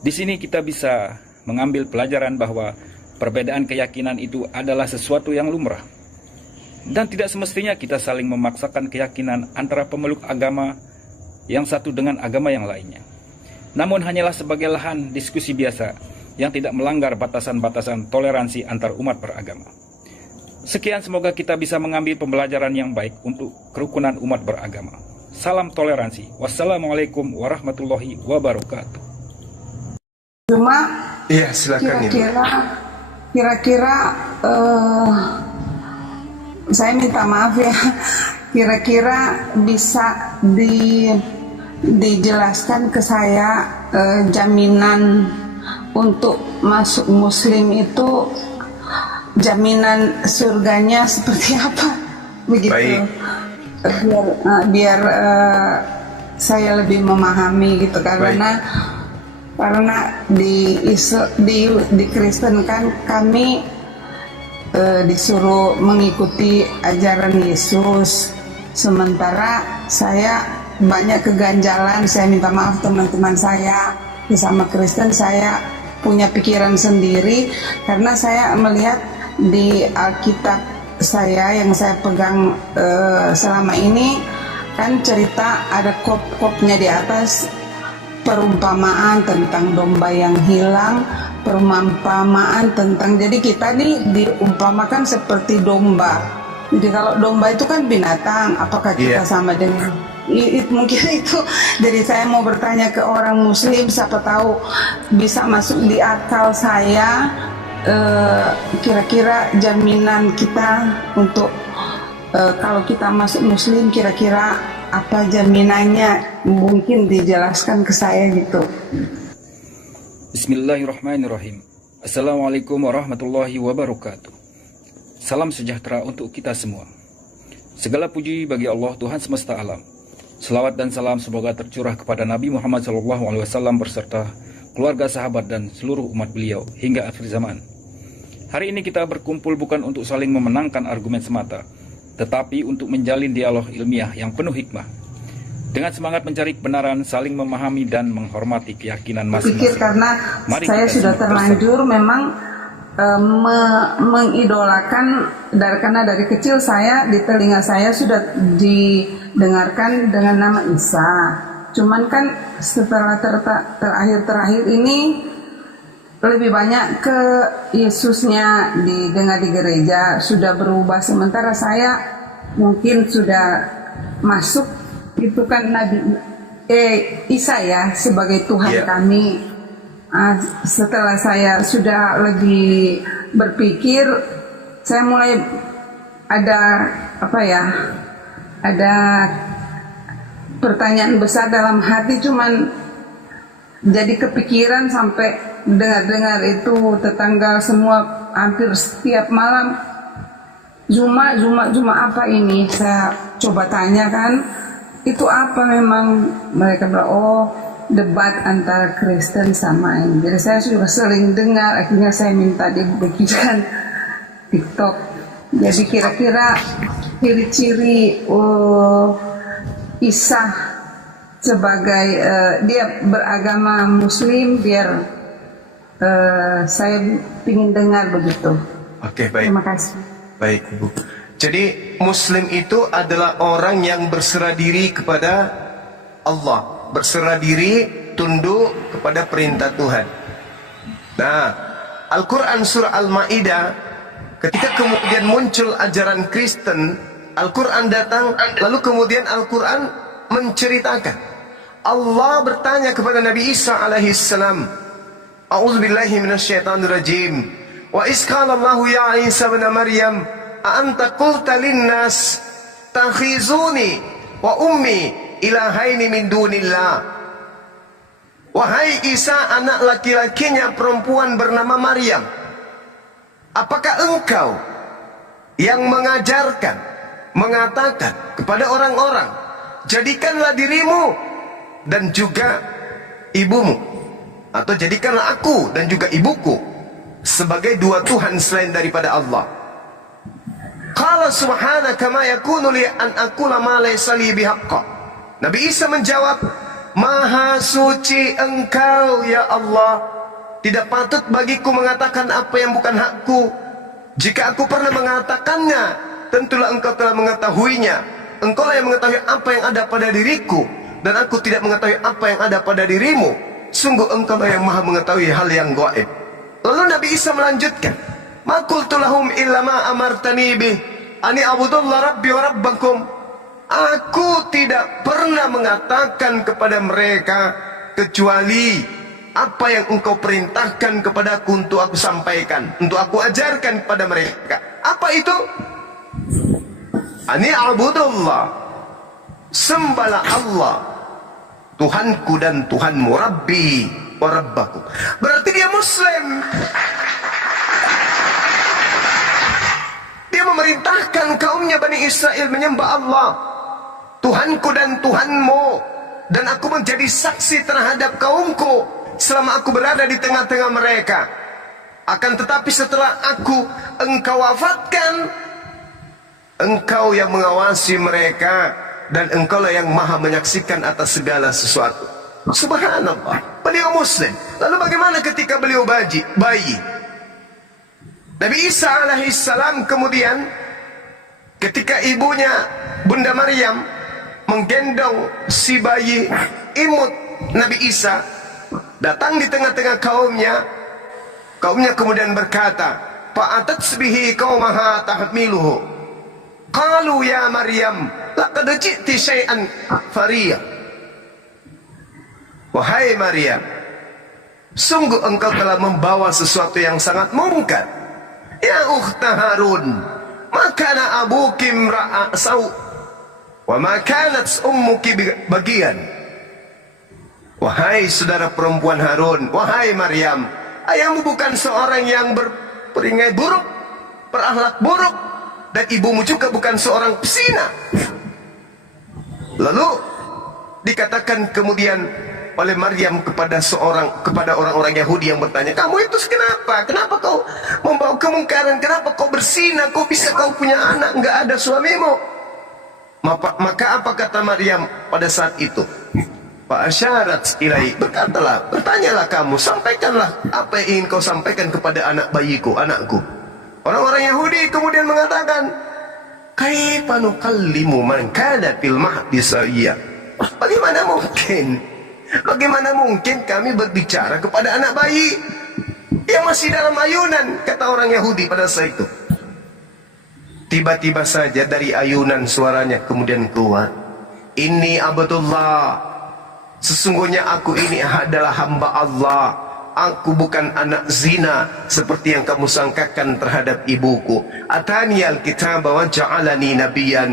Di sini kita bisa mengambil pelajaran bahwa perbedaan keyakinan itu adalah sesuatu yang lumrah. Dan tidak semestinya kita saling memaksakan keyakinan antara pemeluk agama yang satu dengan agama yang lainnya. Namun hanyalah sebagai lahan diskusi biasa yang tidak melanggar batasan-batasan toleransi antar umat beragama. Sekian, semoga kita bisa mengambil pembelajaran yang baik untuk kerukunan umat beragama. Salam toleransi. Wassalamualaikum warahmatullahi wabarakatuh. Cuma Iya, silakan ibu. kira-kira saya minta maaf ya, kira-kira bisa dijelaskan ke saya jaminan untuk masuk Muslim itu, jaminan surganya seperti apa begitu. Baik. Biar saya lebih memahami gitu, karena di Kristen kan kami disuruh mengikuti ajaran Yesus, sementara saya banyak keganjalan. Saya minta maaf teman-teman saya, sama Kristen saya punya pikiran sendiri, karena saya melihat di Alkitab saya yang saya pegang selama ini kan cerita ada kop-kopnya di atas, perumpamaan tentang domba yang hilang, perumpamaan tentang, jadi kita nih diumpamakan seperti domba. Jadi kalau domba itu kan binatang, apakah kita sama dengan mungkin itu. Jadi saya mau bertanya ke orang Muslim, siapa tahu bisa masuk di akal saya. Kira-kira jaminan kita untuk kalau kita masuk Muslim, kira-kira apa jaminannya, mungkin dijelaskan ke saya gitu. Bismillahirrahmanirrahim. Assalamualaikum warahmatullahi wabarakatuh. Salam sejahtera untuk kita semua. Segala puji bagi Allah Tuhan semesta alam. Selawat dan salam semoga tercurah kepada Nabi Muhammad SAW berserta keluarga, sahabat, dan seluruh umat beliau hingga akhir zaman. Hari ini kita berkumpul bukan untuk saling memenangkan argumen semata, tetapi untuk menjalin dialog ilmiah yang penuh hikmah. Dengan semangat mencari kebenaran, saling memahami dan menghormati keyakinan masing-masing. Karena Mari saya sudah terlanjur memang mengidolakan, karena dari kecil saya di telinga saya sudah didengarkan dengan nama Isa. Cuman kan setelah terakhir ini lebih banyak ke Yesusnya didengar di gereja, sudah berubah. Sementara saya mungkin sudah masuk itu kan Nabi Isa ya sebagai Tuhan kami. Setelah saya sudah lebih berpikir, saya mulai ada ada pertanyaan besar dalam hati, cuman jadi kepikiran sampai dengar itu tetangga semua hampir setiap malam Juma apa ini, saya coba tanya kan itu apa, memang mereka bilang oh debat antara Kristen sama ini. Jadi saya sudah sering dengar, akhirnya saya minta dibikinkan TikTok. Jadi kira-kira ciri-ciri Isa sebagai dia beragama Muslim, biar saya ingin dengar begitu. Oke, baik. Terima kasih. Baik, Ibu. Jadi Muslim itu adalah orang yang berserah diri kepada Allah, berserah diri, tunduk kepada perintah Tuhan. Nah, Al-Quran surah Al-Ma'idah, ketika kemudian muncul ajaran Kristen, Al-Quran datang, lalu kemudian Al-Quran menceritakan. Allah bertanya kepada Nabi Isa alaihissalam, A'udzubillahi minasyaitonirrajim. Wa iz qala Allahu ya Isa ibn Maryam, a anta qulta lin-nas takhizuni wa ummi ilahaini min dunillah. Wahai Isa, anak laki-lakinya perempuan bernama Maryam, apakah engkau yang mengajarkan mengatakan kepada orang-orang, jadikanlah dirimu dan juga ibumu, atau jadikanlah aku dan juga ibuku sebagai dua Tuhan selain daripada Allah. Qala subhanaka ma yakunu li an aqula ma laysa li bihaqqa. Nabi Isa menjawab, Maha suci engkau ya Allah, tidak patut bagiku mengatakan apa yang bukan hakku. Jika aku pernah mengatakannya, tentulah engkau telah mengetahuinya. Engkau lah yang mengetahui apa yang ada pada diriku, dan aku tidak mengetahui apa yang ada pada dirimu. Sungguh engkau lah yang maha mengetahui hal yang gaib. Lalu Nabi Isa melanjutkan, Ma qultu lahum illa ma amartani bih ani abudullah rabbi wa rabbakum. Aku tidak pernah mengatakan kepada mereka kecuali apa yang engkau perintahkan kepadaku untuk aku sampaikan, untuk aku ajarkan kepada mereka. Apa itu? Ani abudullah, sembahlah Allah, Tuhanku dan Tuhanmu, Rabbi wa Rabbakum. Berarti dia Muslim. Dia memerintahkan kaumnya Bani Israel menyembah Allah, Tuhanku dan Tuhanmu, dan aku menjadi saksi terhadap kaumku selama aku berada di tengah-tengah mereka. Akan tetapi setelah engkau wafatkan, engkau yang mengawasi mereka, dan engkaulah yang maha menyaksikan atas segala sesuatu. Subhanallah, beliau Muslim. Lalu bagaimana ketika beliau bayi? Nabi Isa alaihissalam kemudian ketika ibunya Bunda Maryam menggendong si bayi imut Nabi Isa, datang di tengah-tengah kaumnya kemudian berkata, Fa'atatsbihi qaumaha tahmiluhu. Qalu ya Maryam, laqad ji'ti syai'an fariya. Wahai Maryam, sungguh engkau telah membawa sesuatu yang sangat mungkar. Ya ukhta Harun, ma kana abuki imra'a saw, wa ma kanat ummuki bagian. Wahai saudara perempuan Harun, wahai Maryam, ayahmu bukan seorang yang berperingai buruk, berakhlak buruk, dan ibumu juga bukan seorang pesina. Lalu dikatakan kemudian oleh Maryam kepada orang-orang Yahudi yang bertanya, kamu itu kenapa? Kenapa kau membawa kemungkaran? Kenapa kau berzina? Kau bisa kau punya anak, enggak ada suamimu? Maka apa kata Maryam pada saat itu? Fa'asyarat ilai, bertanyalah kamu, sampaikanlah apa yang ingin kau sampaikan kepada anak bayiku, anakku. Orang-orang Yahudi kemudian mengatakan, kaifa nukallimu man kana fil mahdi sawiya. Bagaimana mungkin kami berbicara kepada anak bayi yang masih dalam ayunan, kata orang Yahudi pada saat itu. Tiba-tiba saja dari ayunan suaranya kemudian keluar, Inni abdullah, sesungguhnya aku ini adalah hamba Allah. Aku bukan anak zina seperti yang kamu sangkakan terhadap ibuku. Atani al-kitab wa ja'alani nabiyan.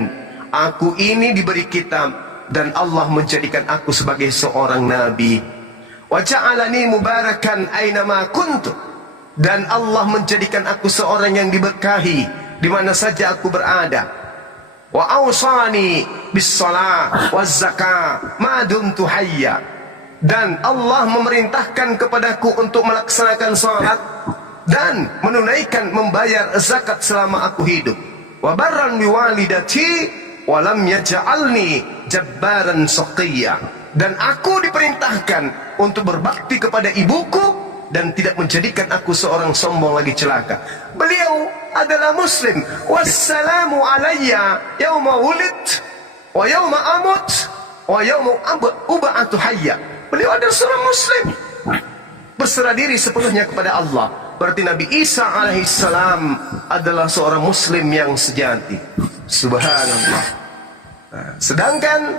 Aku ini diberi kitab dan Allah menjadikan aku sebagai seorang nabi. Wa ja'alani mubarakan ainama kuntu. Dan Allah menjadikan aku seorang yang diberkahi di mana saja aku berada. Wa awsani bis shalah waz zakah ma dumtu hayya. Dan Allah memerintahkan kepadaku untuk melaksanakan salat dan menunaikan membayar zakat selama aku hidup. Wa barran bi walidati wa lam yaj'alni jabbaran shaqiyya. Dan aku diperintahkan untuk berbakti kepada ibuku dan tidak menjadikan aku seorang sombong lagi celaka. Beliau adalah Muslim. Wassalamu alayya yauma wulid wa yauma amut wa yauma ub'atu hayya. Beliau adalah seorang Muslim, berserah diri sepenuhnya kepada Allah. Berarti Nabi Isa alaihissalam adalah seorang Muslim yang sejati. Subhanallah. Sedangkan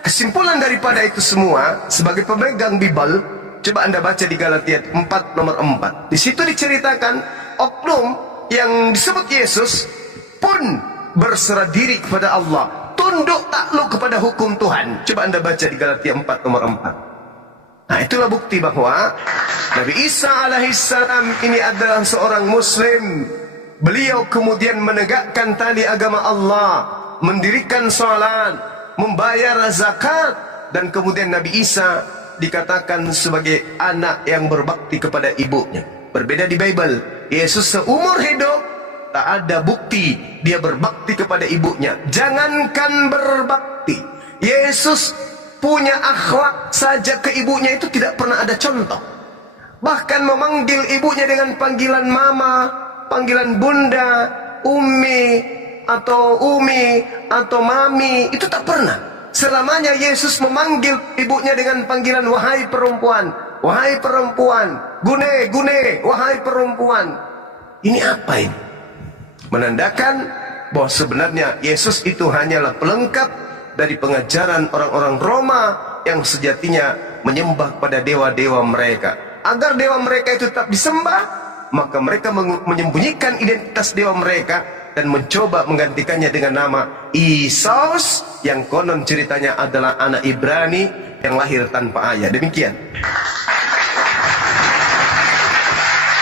kesimpulan daripada itu semua, sebagai pemegang Bible, coba anda baca di Galatia 4 nomor 4. Di situ diceritakan oknum yang disebut Yesus pun berserah diri kepada Allah, tunduk takluk kepada hukum Tuhan. Coba anda baca di Galatia 4 nomor 4. Nah, itulah bukti bahwa Nabi Isa alaihissalam ini adalah seorang Muslim. Beliau kemudian menegakkan tali agama Allah mendirikan sholat, membayar zakat, dan kemudian Nabi Isa dikatakan sebagai anak yang berbakti kepada ibunya. Berbeda di Bible, Yesus seumur hidup tak ada bukti dia berbakti kepada ibunya. Jangankan berbakti, Yesus punya akhlak saja ke ibunya itu tidak pernah ada contoh. Bahkan memanggil ibunya dengan panggilan mama, panggilan bunda, umi, atau mami, itu tak pernah. Selamanya Yesus memanggil ibunya dengan panggilan wahai perempuan, wahai perempuan, gune, gune, wahai perempuan. Ini apa ini? Menandakan bahwa sebenarnya Yesus itu hanyalah pelengkap dari pengajaran orang-orang Roma yang sejatinya menyembah pada dewa-dewa mereka. Agar dewa mereka itu tetap disembah, maka mereka menyembunyikan identitas dewa mereka dan mencoba menggantikannya dengan nama Isus, yang konon ceritanya adalah anak Ibrani yang lahir tanpa ayah. Demikian.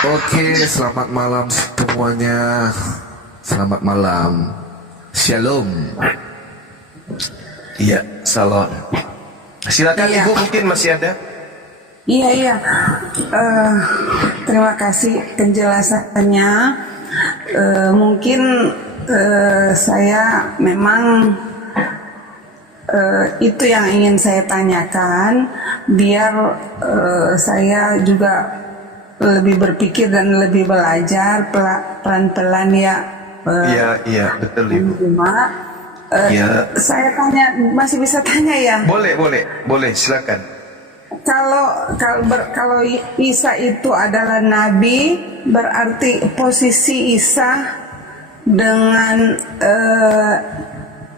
Oke, selamat malam semuanya. Selamat malam. Shalom. Iya, salam. Silakan Iya. Ibu, mungkin masih ada. Iya. Terima kasih penjelasannya. Mungkin saya memang itu yang ingin saya tanyakan, biar saya juga lebih berpikir dan lebih belajar pelan-pelan ya. Iya, betul Ibu. Ya. Saya tanya, masih bisa tanya ya? Boleh, silakan. Kalau Isa itu adalah nabi, berarti posisi Isa dengan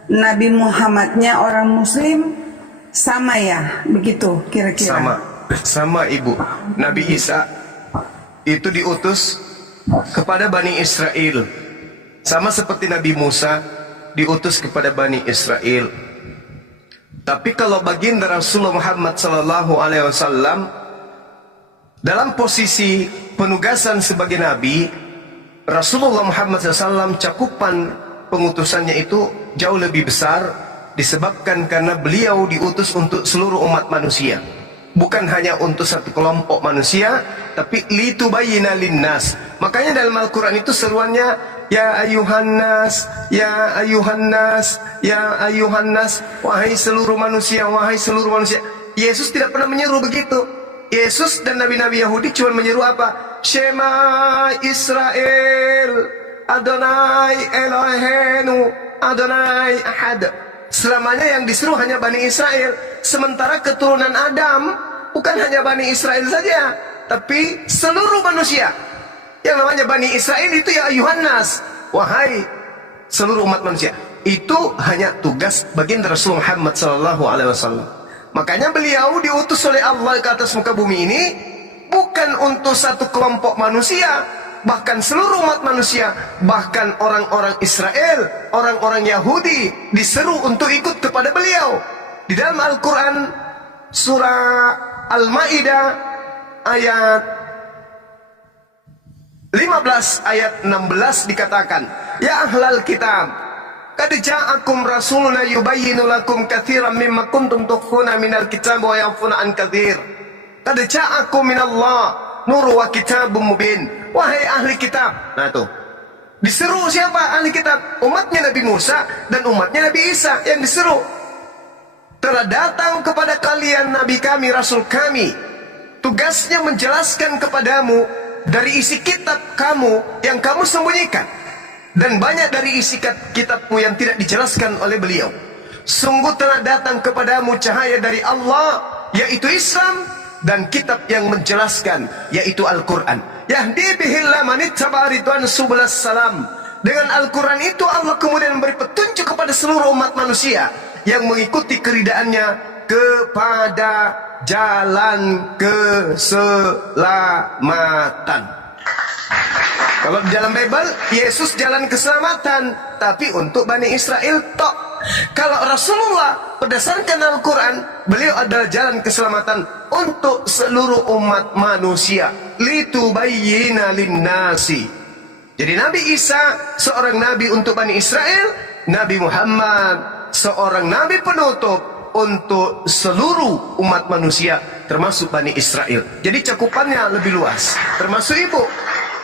Nabi Muhammadnya orang Muslim sama ya, begitu kira-kira? Sama Ibu. Nabi Isa itu diutus kepada Bani Israel, sama seperti Nabi Musa diutus kepada Bani Israel. Tapi kalau baginda Rasulullah Muhammad SAW dalam posisi penugasan sebagai Nabi, Rasulullah Muhammad SAW cakupan pengutusannya itu jauh lebih besar, disebabkan karena beliau diutus untuk seluruh umat manusia, bukan hanya untuk satu kelompok manusia, tapi litubayyina linnas. Makanya dalam Al-Quran itu seruannya ya ayuhan nas, ya ayuhan nas, ya ayuhan nas, wahai seluruh manusia, wahai seluruh manusia. Yesus tidak pernah menyeru begitu. Yesus dan nabi-nabi Yahudi cuma menyeru apa? Shema Israel, Adonai Elohenu, Adonai Ahad. Selamanya yang disuruh hanya Bani Israel. Sementara keturunan Adam bukan hanya Bani Israel saja, tapi seluruh manusia. Yang namanya Bani Israel itu ya ayuhan nas, wahai seluruh umat manusia. Itu hanya tugas baginda Rasul Muhammad SAW. Makanya beliau diutus oleh Allah ke atas muka bumi ini bukan untuk satu kelompok manusia, bahkan seluruh umat manusia, bahkan orang-orang Israel, orang-orang Yahudi diseru untuk ikut kepada beliau. Di dalam Al-Quran surah Al-Ma'idah ayat 15 ayat 16 dikatakan, ya ahlal kitab, qad ja'akum rasuluna yubayyinu lakum katsiran mimma kuntum tukhfuna minal kitab wa ya'funa an katsir. Qad ja'akum minallah nur wa kitabun mubin. Wahai ahli kitab. Nah tuh, diseru siapa ahli kitab? Umatnya Nabi Musa dan umatnya Nabi Isa yang diseru. Telah datang kepada kalian nabi kami, rasul kami, tugasnya menjelaskan kepadamu dari isi kitab kamu yang kamu sembunyikan, dan banyak dari isi kitabmu yang tidak dijelaskan oleh beliau. Sungguh telah datang kepadamu cahaya dari Allah, yaitu Islam, dan kitab yang menjelaskan, yaitu Al-Quran. Yahdi bihillah manittaba ridwan subulas salam. Dengan Al-Quran itu Allah kemudian memberi petunjuk kepada seluruh umat manusia yang mengikuti keridaannya kepada jalan keselamatan. Kalau di dalam Bible, Yesus jalan keselamatan, tapi untuk Bani Israel tok. Kalau Rasulullah berdasarkan Al-Quran, beliau adalah jalan keselamatan untuk seluruh umat manusia. Litubayyina linnasi. Jadi Nabi Isa seorang nabi untuk Bani Israel, Nabi Muhammad seorang nabi penutup untuk seluruh umat manusia termasuk Bani Israel. Jadi cakupannya lebih luas, termasuk ibu.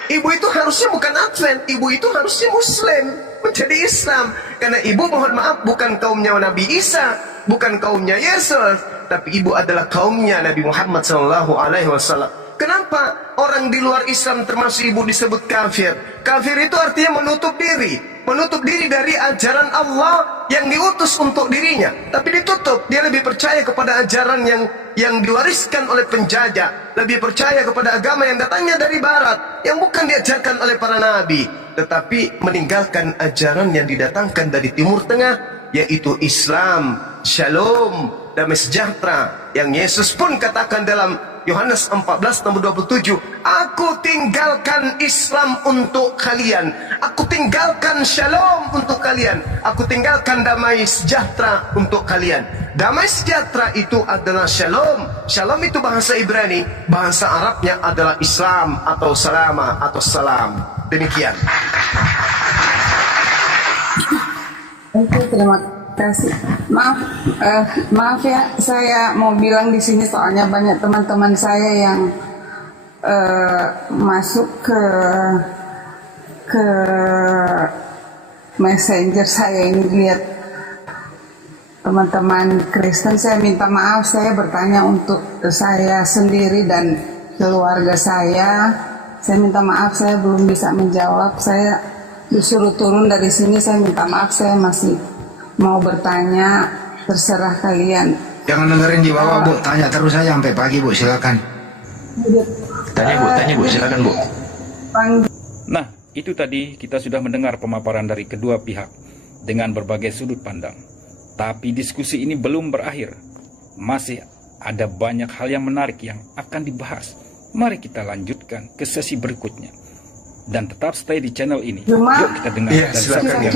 Ibu itu harusnya bukan Advent, ibu itu harusnya Muslim, menjadi Islam. Karena ibu, mohon maaf, bukan kaumnya Nabi Isa, bukan kaumnya Yesus, tapi ibu adalah kaumnya Nabi Muhammad SAW. Kenapa orang di luar Islam termasuk ibu disebut kafir? Kafir itu artinya menutup diri dari ajaran Allah yang diutus untuk dirinya, tapi ditutup. Dia lebih percaya kepada ajaran yang diwariskan oleh penjajah, lebih percaya kepada agama yang datangnya dari barat, yang bukan diajarkan oleh para nabi, tetapi meninggalkan ajaran yang didatangkan dari Timur Tengah, yaitu Islam, Shalom, damai sejahtera, yang Yesus pun katakan dalam Yohanes 14 nomor 27, aku tinggalkan Islam untuk kalian, aku tinggalkan Shalom untuk kalian, aku tinggalkan damai sejahtera untuk kalian. Damai sejahtera itu adalah Shalom. Shalom itu bahasa Ibrani, bahasa Arabnya adalah Islam atau Salama atau Salam. Demikian. Oke, terima kasih. Maaf ya, saya mau bilang di sini soalnya banyak teman-teman saya yang masuk ke messenger saya ini, lihat teman-teman Kristen. Saya minta maaf, saya bertanya untuk saya sendiri dan keluarga saya. Saya minta maaf, saya belum bisa menjawab. Saya disuruh turun dari sini. Saya minta maaf, saya masih mau bertanya, terserah kalian. Jangan dengerin di bawah, Bu. Tanya terus saja sampai pagi, Bu. Silakan. Tanya Bu, silakan Bu. Nah, itu tadi kita sudah mendengar pemaparan dari kedua pihak dengan berbagai sudut pandang. Tapi diskusi ini belum berakhir. Masih ada banyak hal yang menarik yang akan dibahas. Mari kita lanjutkan ke sesi berikutnya. Dan tetap stay di channel ini. Yuk kita dengar dan saksikan.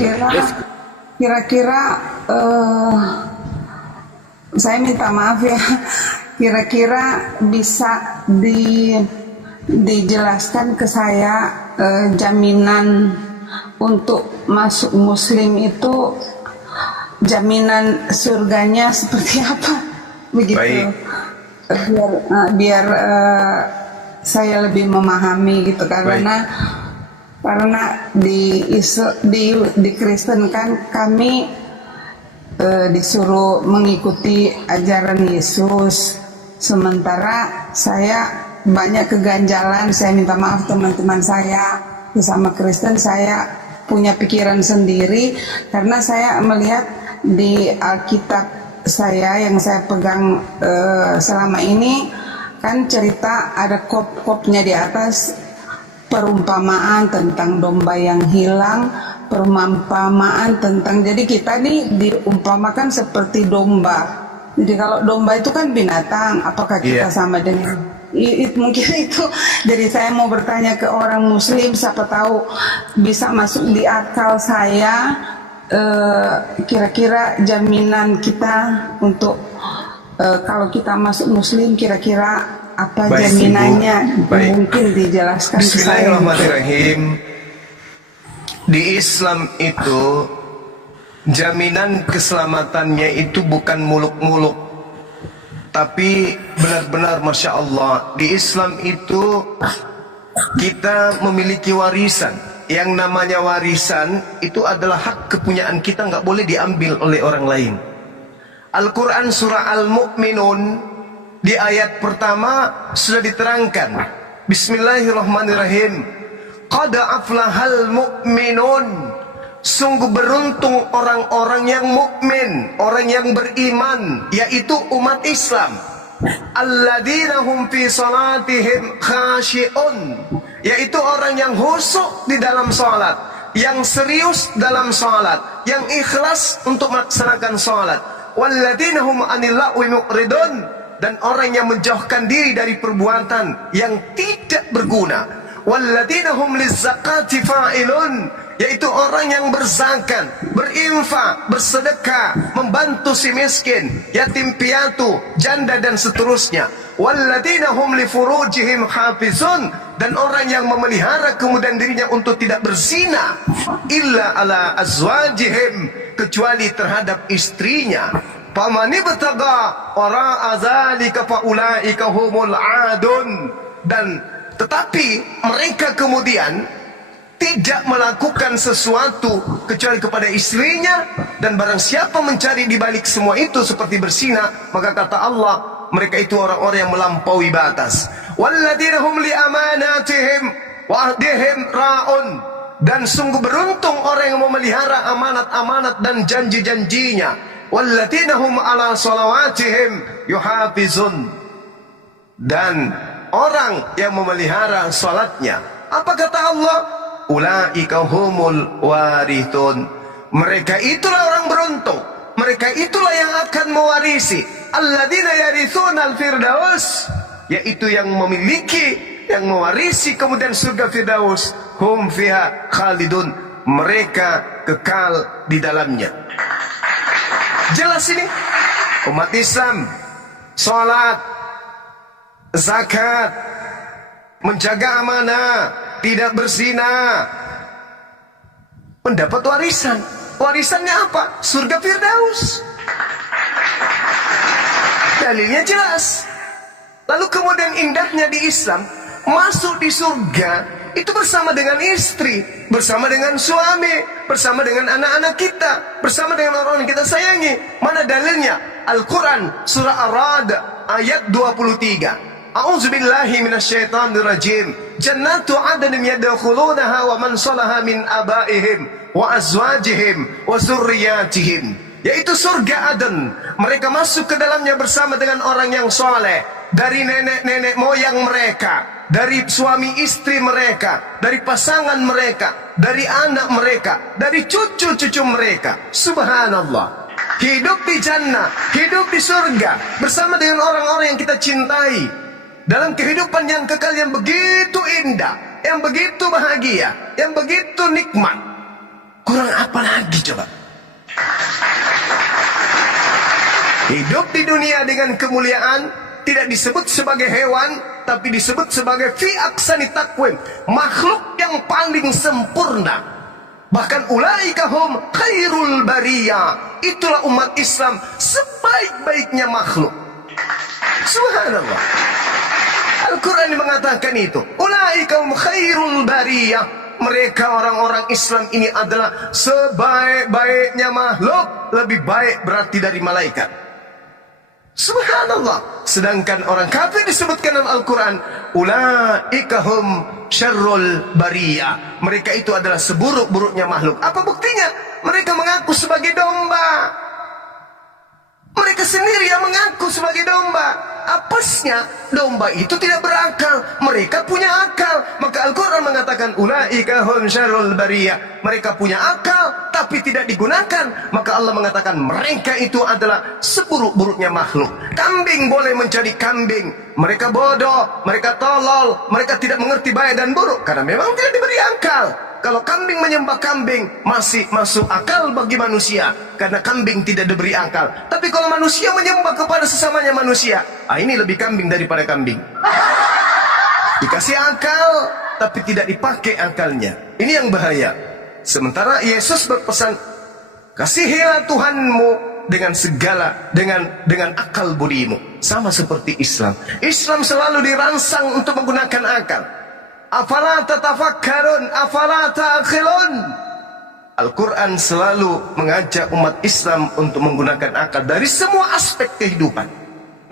Kira-kira saya minta maaf ya, kira-kira bisa dijelaskan ke saya jaminan untuk masuk Muslim itu, jaminan surganya seperti apa, begitu. Baik. Biar saya lebih memahami gitu, karena di Kristen kan kami disuruh mengikuti ajaran Yesus, sementara saya banyak keganjalan. Saya minta maaf teman-teman saya, sesama Kristen, saya punya pikiran sendiri karena saya melihat di Alkitab saya yang saya pegang selama ini kan cerita ada kop-kopnya di atas, perumpamaan tentang domba yang hilang, perumpamaan tentang, jadi kita nih diumpamakan seperti domba. Jadi kalau domba itu kan binatang, apakah kita sama dengan mungkin itu. Jadi saya mau bertanya ke orang Muslim, siapa tahu bisa masuk di akal saya, kira-kira jaminan kita untuk kalau kita masuk Muslim, kira-kira apa jaminannya? Mungkin dijelaskan. Bismillahirrahmanirrahim. Di Islam itu jaminan keselamatannya itu bukan muluk-muluk, tapi benar-benar Masya Allah, di Islam itu kita memiliki warisan. Yang namanya warisan itu adalah hak kepunyaan kita, nggak boleh diambil oleh orang lain. Al-Quran surah Al-Mu'minun di ayat pertama sudah diterangkan, Bismillahirrahmanirrahim, qad aflahal mu'minun, sungguh beruntung orang-orang yang mukmin, orang yang beriman, yaitu umat Islam. Alladzina hum fi salatihim khashi'un, yaitu orang yang khusyuk di dalam salat, yang serius dalam salat, yang ikhlas untuk melaksanakan salat. Walladzina hum 'anil lagwi mu'ridun, dan orang yang menjauhkan diri dari perbuatan yang tidak berguna. Walladzina hum lizzakati fa'ilun, yaitu orang yang berzakat, berinfak, bersedekah, membantu si miskin, yatim piatu, janda dan seterusnya. Walladzina hum li furujihim hafizun, dan orang yang memelihara kemudian dirinya untuk tidak berzina illa ala azwajihim, kecuali terhadap istrinya. Faman ibtaga wara'a dzalika faulaika humul adun. Dan tetapi mereka kemudian tidak melakukan sesuatu kecuali kepada istrinya, dan barang siapa mencari di balik semua itu seperti berzina, maka kata Allah, mereka itu orang-orang yang melampaui batas. Walladzina hum li amanatihim wa ahdihim ra'un. Dan sungguh beruntung orang yang memelihara amanat-amanat dan janji-janjinya. Walladzina hum ala salawatihim yuhafizun. Dan orang yang memelihara salatnya, apa kata Allah? Ulaika humul warithun. Mereka itulah orang beruntung. Mereka itulah yang akan mewarisi. Alladzina yarithunal firdaus, yaitu yang memiliki, yang mewarisi kemudian surga Firdaus. Hum fiha khalidun, mereka kekal di dalamnya. Jelas ini umat Islam, salat, zakat, menjaga amanah, tidak berzina, mendapat warisan. Warisannya apa? Surga Firdaus. Dalilnya jelas. Lalu kemudian indahnya di Islam, masuk di surga itu bersama dengan istri, bersama dengan suami, bersama dengan anak-anak kita, bersama dengan orang yang kita sayangi. Mana dalilnya? Al-Quran surah Ar-Ra'd ayat 23. A'udzubillahi minasyaitonir rajim. Jannatu 'adnin yadkhulunaha wa man salaha min abaihim wa azwajihim wa dzurriyyatihim. Yaitu surga Aden. Mereka masuk ke dalamnya bersama dengan orang yang soleh, dari nenek-nenek moyang mereka, dari suami istri mereka, dari pasangan mereka, dari anak mereka, dari cucu-cucu mereka. Subhanallah. Hidup di jannah, hidup di surga bersama dengan orang-orang yang kita cintai, dalam kehidupan yang kekal yang begitu indah, yang begitu bahagia, yang begitu nikmat. Kurang apa lagi coba? Hidup di dunia dengan kemuliaan tidak disebut sebagai hewan, tapi disebut sebagai fi aksani takwim, makhluk yang paling sempurna. Bahkan ulaika hum khairul bariyah, itulah umat Islam sebaik-baiknya makhluk. Subhanallah. Al-Quran mengatakan itu. Ulaika hum khairul bariyah. Mereka orang-orang Islam ini adalah sebaik-baiknya makhluk. Lebih baik berarti dari malaikat. Subhanallah. Sedangkan orang kafir disebutkan dalam Al-Quran, ulaika hum syarrul bariyah. Mereka itu adalah seburuk-buruknya makhluk. Apa buktinya? Mereka mengaku sebagai domba. Mereka sendiri yang mengaku sebagai domba. Apesnya, domba itu tidak berakal. Mereka punya akal. Maka Al-Quran mengatakan, ulaika hum syarrul bariyah. Mereka punya akal, tapi tidak digunakan. Maka Allah mengatakan, mereka itu adalah seburuk-buruknya makhluk. Kambing boleh menjadi kambing. Mereka bodoh, mereka tolol, mereka tidak mengerti baik dan buruk, karena memang tidak diberi akal. Kalau kambing menyembah kambing, masih masuk akal bagi manusia, karena kambing tidak diberi akal. Tapi kalau manusia menyembah kepada sesamanya manusia, ini lebih kambing daripada kambing. Dikasih akal, tapi tidak dipakai akalnya. Ini yang bahaya. Sementara Yesus berpesan, kasihilah Tuhanmu dengan segala, dengan akal budimu. Sama seperti Islam. Islam selalu dirangsang untuk menggunakan akal. Afala tatafakkarun, afala ta'qilun. Al-Quran selalu mengajak umat Islam untuk menggunakan akal dari semua aspek kehidupan.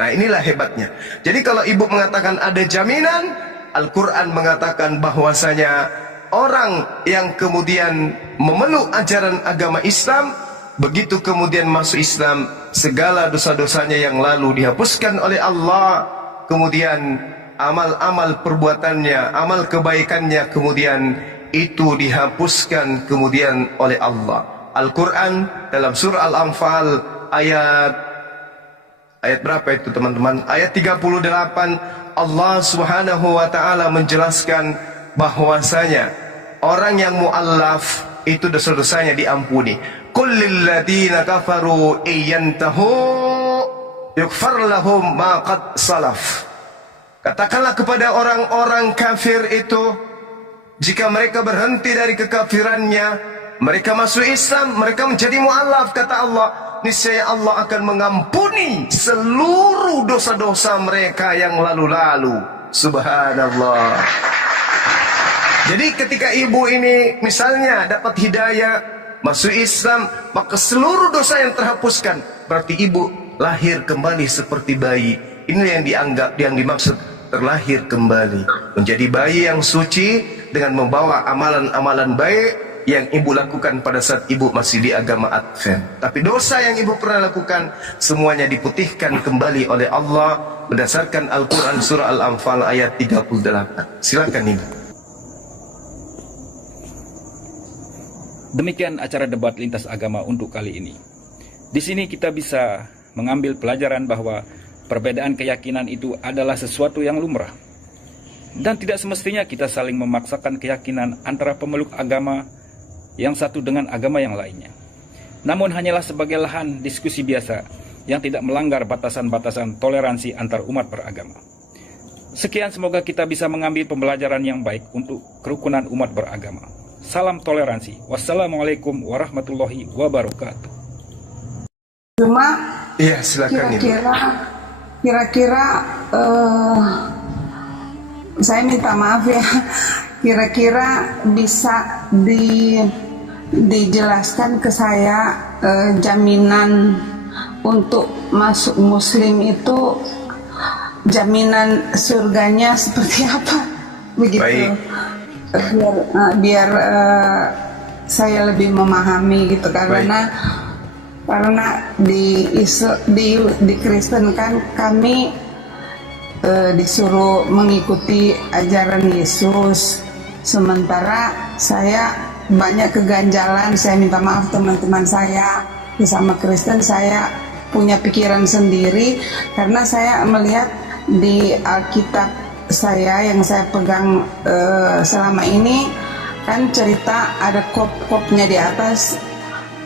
Nah, inilah hebatnya. Jadi kalau ibu mengatakan ada jaminan, Al-Quran mengatakan bahwasanya orang yang kemudian memeluk ajaran agama Islam, begitu kemudian masuk Islam, segala dosa-dosanya yang lalu dihapuskan oleh Allah. Kemudian amal-amal perbuatannya, amal kebaikannya kemudian itu dihapuskan kemudian oleh Allah. Al-Quran dalam surah Al-Anfal ayat berapa itu teman-teman? Ayat 38, Allah subhanahu wa ta'ala menjelaskan bahwasanya orang yang mu'allaf itu dosa-dosanya diampuni. Qul lilladzina kafaru iyantahu yughfar lahum ma qad salaf. Katakanlah kepada orang-orang kafir itu, jika mereka berhenti dari kekafirannya, mereka masuk Islam, mereka menjadi mu'alaf, kata Allah, niscaya Allah akan mengampuni seluruh dosa-dosa mereka yang lalu-lalu. Subhanallah. Jadi ketika ibu ini misalnya dapat hidayah, masuk Islam, maka seluruh dosa yang terhapuskan. Berarti ibu lahir kembali seperti bayi. Ini yang dimaksud terlahir kembali, menjadi bayi yang suci dengan membawa amalan-amalan baik yang ibu lakukan pada saat ibu masih di agama Advent. Tapi dosa yang ibu pernah lakukan semuanya diputihkan kembali oleh Allah berdasarkan Al-Quran surah Al-Anfal ayat 38. Silakan ibu. Demikian acara debat lintas agama untuk kali ini. Di sini kita bisa mengambil pelajaran bahwa perbedaan keyakinan itu adalah sesuatu yang lumrah. Dan tidak semestinya kita saling memaksakan keyakinan antara pemeluk agama yang satu dengan agama yang lainnya. Namun hanyalah sebagai lahan diskusi biasa yang tidak melanggar batasan-batasan toleransi antar umat beragama. Sekian, semoga kita bisa mengambil pembelajaran yang baik untuk kerukunan umat beragama. Salam toleransi. Wassalamualaikum warahmatullahi wabarakatuh. Cuma Iya, silakan ibu. kira-kira saya minta maaf ya, kira-kira bisa dijelaskan ke saya jaminan untuk masuk Muslim itu, jaminan surganya seperti apa, begitu. Baik. Biar saya lebih memahami gitu, karena di Kristen kan kami disuruh mengikuti ajaran Yesus, sementara saya banyak keganjalan. Saya minta maaf teman-teman saya, sama Kristen saya punya pikiran sendiri, karena saya melihat di Alkitab saya yang saya pegang selama ini kan cerita, ada kop-kopnya di atas,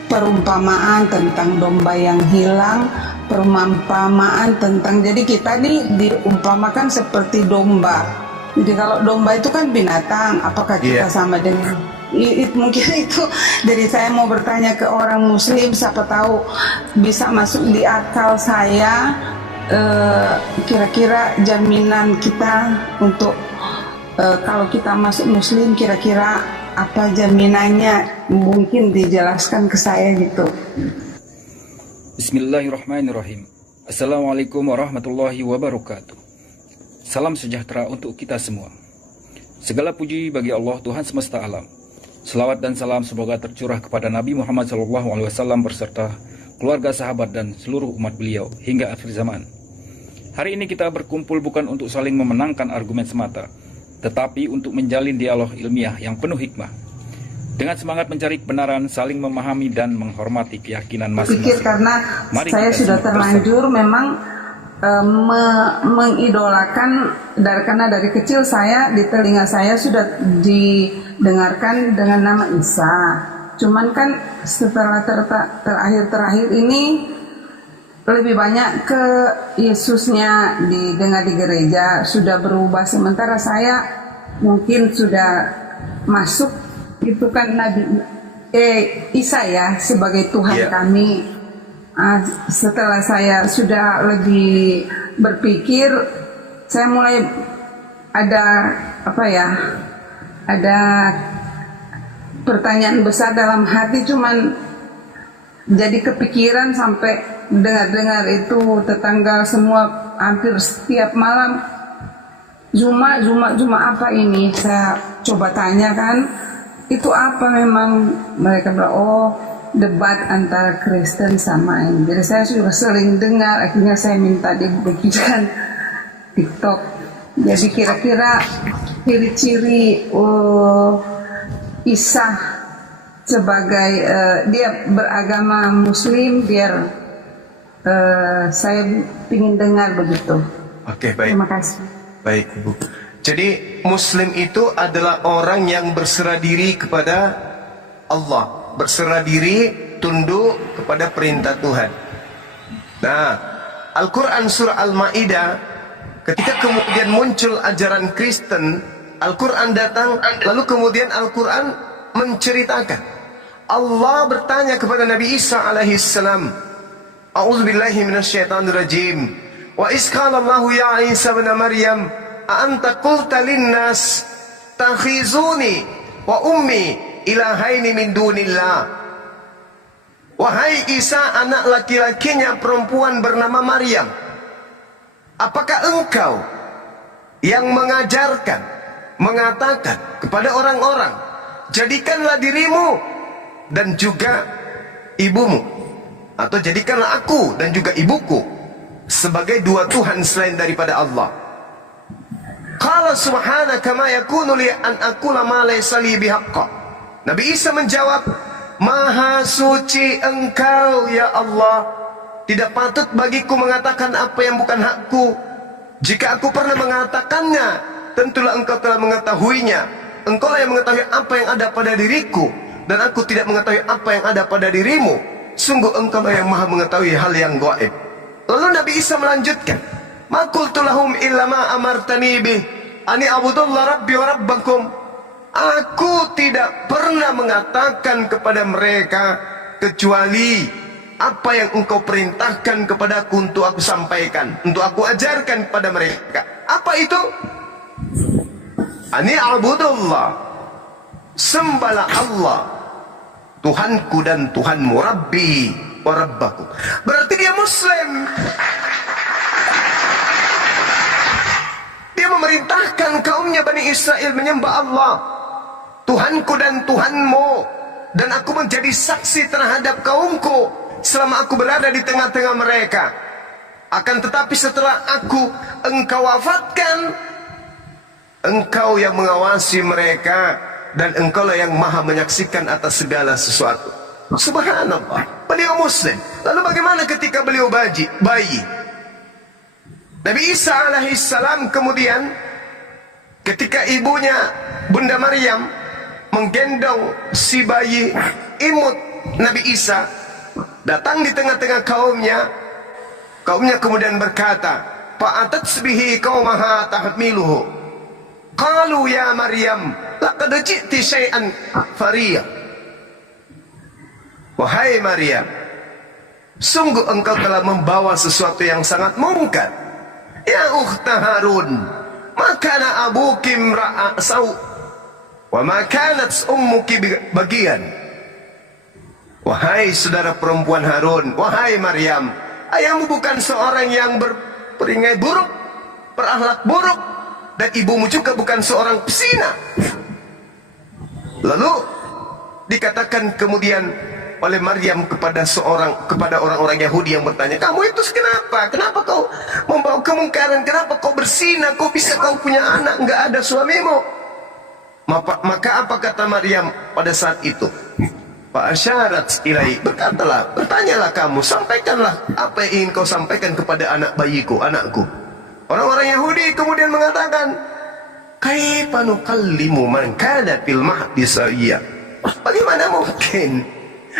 perumpamaan tentang domba yang hilang, perumpamaan tentang, jadi kita diumpamakan seperti domba. Jadi kalau domba itu kan binatang, apakah kita sama dengan mungkin itu. Jadi saya mau bertanya ke orang Muslim, siapa tahu bisa masuk di akal saya. Kira-kira jaminan kita untuk kalau kita masuk Muslim, kira-kira apa jaminannya, mungkin dijelaskan ke saya gitu. Bismillahirrahmanirrahim. Assalamualaikum warahmatullahi wabarakatuh. Salam sejahtera untuk kita semua. Segala puji bagi Allah Tuhan semesta alam. Selawat dan salam semoga tercurah kepada Nabi Muhammad SAW berserta keluarga, sahabat, dan seluruh umat beliau hingga akhir zaman. Hari ini kita berkumpul bukan untuk saling memenangkan argumen semata, tetapi untuk menjalin dialog ilmiah yang penuh hikmah. Dengan semangat mencari kebenaran, saling memahami dan menghormati keyakinan masing-masing. Karena saya sudah terlanjur memang mengidolakan, karena dari kecil saya di telinga saya sudah didengarkan dengan nama Isa. Cuman kan setelah terakhir ini lebih banyak ke Yesusnya didengar di gereja, sudah berubah. Sementara saya mungkin sudah masuk itu kan Nabi Isa ya sebagai Tuhan kami. Setelah saya sudah lebih berpikir, saya mulai ada ada pertanyaan besar dalam hati, cuman jadi kepikiran sampai dengar itu tetangga semua hampir setiap malam Juma apa ini, saya coba tanya kan itu apa, memang mereka bilang oh debat antara Kristen sama ini. Jadi saya sudah sering dengar, akhirnya saya minta dibikinkan TikTok. Jadi kira-kira ciri-ciri Isa sebagai dia beragama Muslim, biar saya ingin dengar begitu. Oke, baik. Terima kasih. Baik, Bu. Jadi Muslim itu adalah orang yang berserah diri kepada Allah, berserah diri, tunduk kepada perintah Tuhan. Nah, Al-Quran surah Al-Ma'idah ketika kemudian muncul ajaran Kristen, Al-Quran datang, lalu kemudian Al-Quran menceritakan. Allah bertanya kepada Nabi Isa alaihissalam, A'udzubillahi minasyaitonirrajim. Wa isqala Allahu ya Isa ibn Maryam, a anta qulta linnas takhizuni wa ummi ilahaini min dunillah. Wahai Isa, anak laki-lakinya perempuan bernama Maryam, apakah engkau yang mengajarkan, mengatakan kepada orang-orang, jadikanlah dirimu dan juga ibumu, atau jadikanlah aku dan juga ibuku sebagai dua Tuhan selain daripada Allah. Qala subhanaka ma yakunu li an aqula ma laysa li bihaqqa. Nabi Isa menjawab, Maha suci engkau ya Allah, tidak patut bagiku mengatakan apa yang bukan hakku. Jika aku pernah mengatakannya, tentulah engkau telah mengetahuinya. Engkau lah yang mengetahui apa yang ada pada diriku, dan aku tidak mengetahui apa yang ada pada dirimu. Sungguh engkau lah yang maha mengetahui hal yang gaib. Lalu Nabi Isa melanjutkan, Ma qultu lahum illa ma amartani bih ani abudullah rabbi wa rabbakum. Aku tidak pernah mengatakan kepada mereka kecuali apa yang engkau perintahkan kepadaku untuk aku sampaikan, untuk aku ajarkan kepada mereka. Apa itu? Ani abudullah, sembahlah Allah, Tuhanku dan Tuhanmu, Rabbi wa Rabbakum. Berarti dia Muslim. Dia memerintahkan kaumnya Bani Israel menyembah Allah, Tuhanku dan Tuhanmu, dan aku menjadi saksi terhadap kaumku selama aku berada di tengah-tengah mereka. Akan tetapi setelah engkau wafatkan, engkau yang mengawasi mereka, dan engkau lah yang maha menyaksikan atas segala sesuatu. Subhanallah, beliau Muslim. Lalu bagaimana ketika beliau bayi? Nabi Isa alaihissalam kemudian ketika ibunya Bunda Maryam menggendong si bayi imut Nabi Isa, datang di tengah-tengah kaumnya. Kaumnya kemudian berkata, Fa'atatsbihi qaumaha tahmiluhu. Qalu ya Maryam, laqad ji'ti syai'an fariya. Wahai Maryam, sungguh engkau telah membawa sesuatu yang sangat mungkar. Ya ukhta Harun, makana abuki imra'a saw wa ma kanat ummuki bagian. Wahai saudara perempuan Harun, wahai Maryam, ayahmu bukan seorang yang berperingai buruk, berakhlak buruk, dan ibumu juga bukan seorang pesina. Lalu dikatakan kemudian oleh Maryam kepada orang-orang Yahudi yang bertanya, kamu itu kenapa? Kenapa kau membawa kemungkaran? Kenapa kau bersina? Kau bisa kau punya anak, enggak ada suamimu? Maka apa kata Maryam pada saat itu? Fa'asyarat ilai, bertanyalah kamu, sampaikanlah apa yang ingin kau sampaikan kepada anak bayiku, anakku. Orang-orang Yahudi kemudian mengatakan, kaifa nukallimu man kana fil mahdi sawiyya?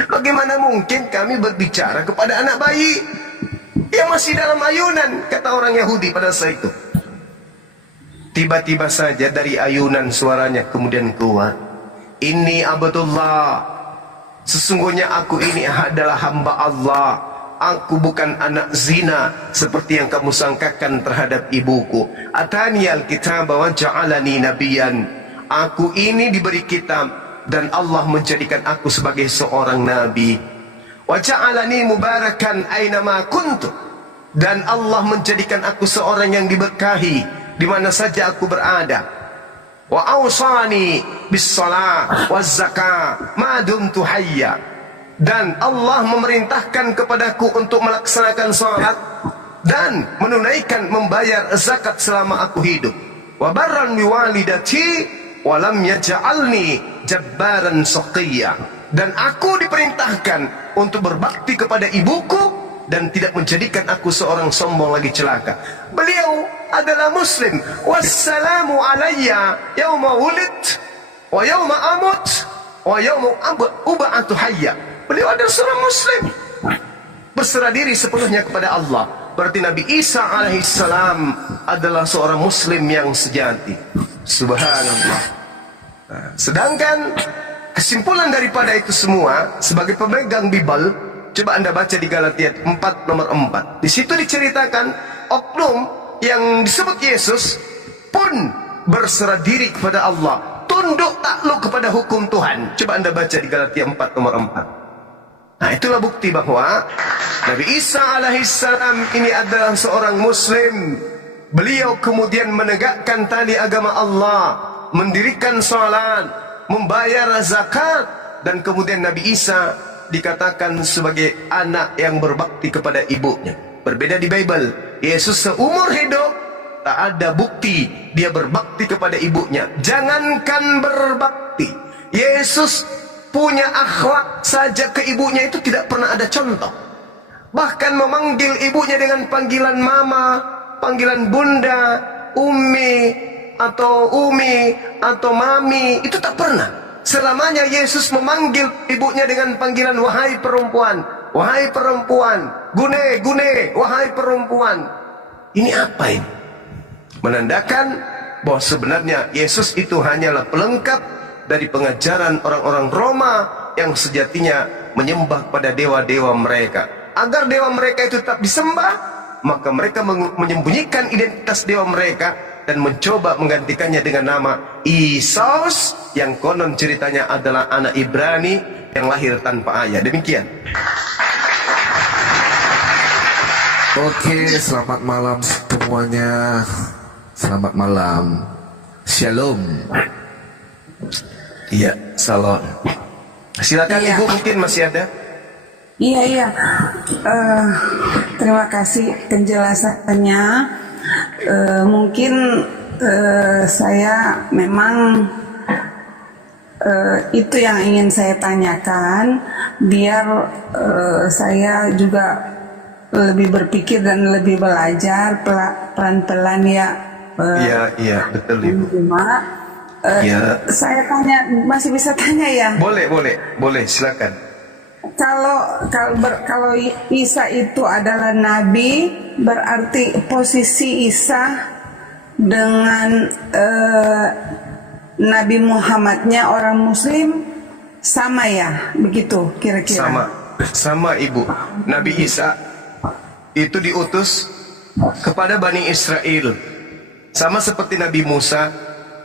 Bagaimana mungkin kami berbicara kepada anak bayi yang masih dalam ayunan, kata orang Yahudi pada saat itu. Tiba-tiba saja dari ayunan suaranya kemudian keluar, Inni abdullah, sesungguhnya aku ini adalah hamba Allah. Aku bukan anak zina seperti yang kamu sangkakan terhadap ibuku. Atani al-kitab wa ja'alani nabiyan. Aku ini diberi kitab dan Allah menjadikan aku sebagai seorang nabi. Wa ja'alani mubarakan aynama kuntu. Dan Allah menjadikan aku seorang yang diberkahi di mana saja aku berada. Wa awsani bis shalah waz zakah ma dumtu hayya. Dan Allah memerintahkan kepadaku untuk melaksanakan salat dan menunaikan membayar zakat selama aku hidup. Wa barran bi walidati wa lam yaj'alni jabbaran shaqiyya. Dan aku diperintahkan untuk berbakti kepada ibuku dan tidak menjadikan aku seorang sombong lagi celaka. Beliau adalah Muslim. Wassalamu alayya yauma wulid wa yauma amut wa yauma ub'atu hayya. Beliau adalah seorang Muslim, berserah diri sepenuhnya kepada Allah. berarti Nabi Isa alaihissalam adalah seorang muslim yang sejati. Subhanallah. Nah, sedangkan kesimpulan daripada itu semua, sebagai pemegang Bible, coba Anda baca di Galatia 4 nomor 4. Di situ diceritakan oknum yang disebut Yesus pun berserah diri kepada Allah, tunduk takluk kepada hukum Tuhan. Coba Anda baca di Galatia 4 nomor 4. Nah, itulah bukti bahwa Nabi Isa alaihissalam ini adalah seorang muslim. Beliau kemudian menegakkan tali agama Allah, mendirikan salat, membayar zakat, dan kemudian Nabi Isa dikatakan sebagai anak yang berbakti kepada ibunya. Berbeda di Bible, Yesus seumur hidup tak ada bukti dia berbakti kepada ibunya. Jangankan berbakti, Yesus punya akhlak saja ke ibunya itu tidak pernah ada contoh. Bahkan memanggil ibunya dengan panggilan mama, panggilan bunda, atau umi atau mami, itu tak pernah. Selamanya Yesus memanggil ibunya dengan panggilan wahai perempuan, wahai perempuan, gune, gune, wahai perempuan. Ini apa ini? Menandakan bahwa sebenarnya Yesus itu hanyalah pelengkap dari pengajaran orang-orang Roma yang sejatinya menyembah pada dewa-dewa mereka. Agar dewa mereka itu tetap disembah, maka mereka menyembunyikan identitas dewa mereka dan mencoba menggantikannya dengan nama Isos, yang konon ceritanya adalah anak Ibrani yang lahir tanpa ayah. Demikian. Oke, selamat malam semuanya. Selamat malam. Shalom. Iya, salam. Silakan Iya. Ibu, mungkin masih ada. Iya. Terima kasih penjelasannya. Mungkin saya memang itu yang ingin saya tanyakan, biar saya juga lebih berpikir dan lebih belajar pelan-pelan ya. Iya, betul Ibu. Ya. Saya tanya, masih bisa tanya ya? Boleh, silakan. Kalau Isa itu adalah nabi, berarti posisi Isa dengan Nabi Muhammadnya orang Muslim sama ya, begitu kira-kira? Sama Ibu. Nabi Isa itu diutus kepada Bani Israel, sama seperti Nabi Musa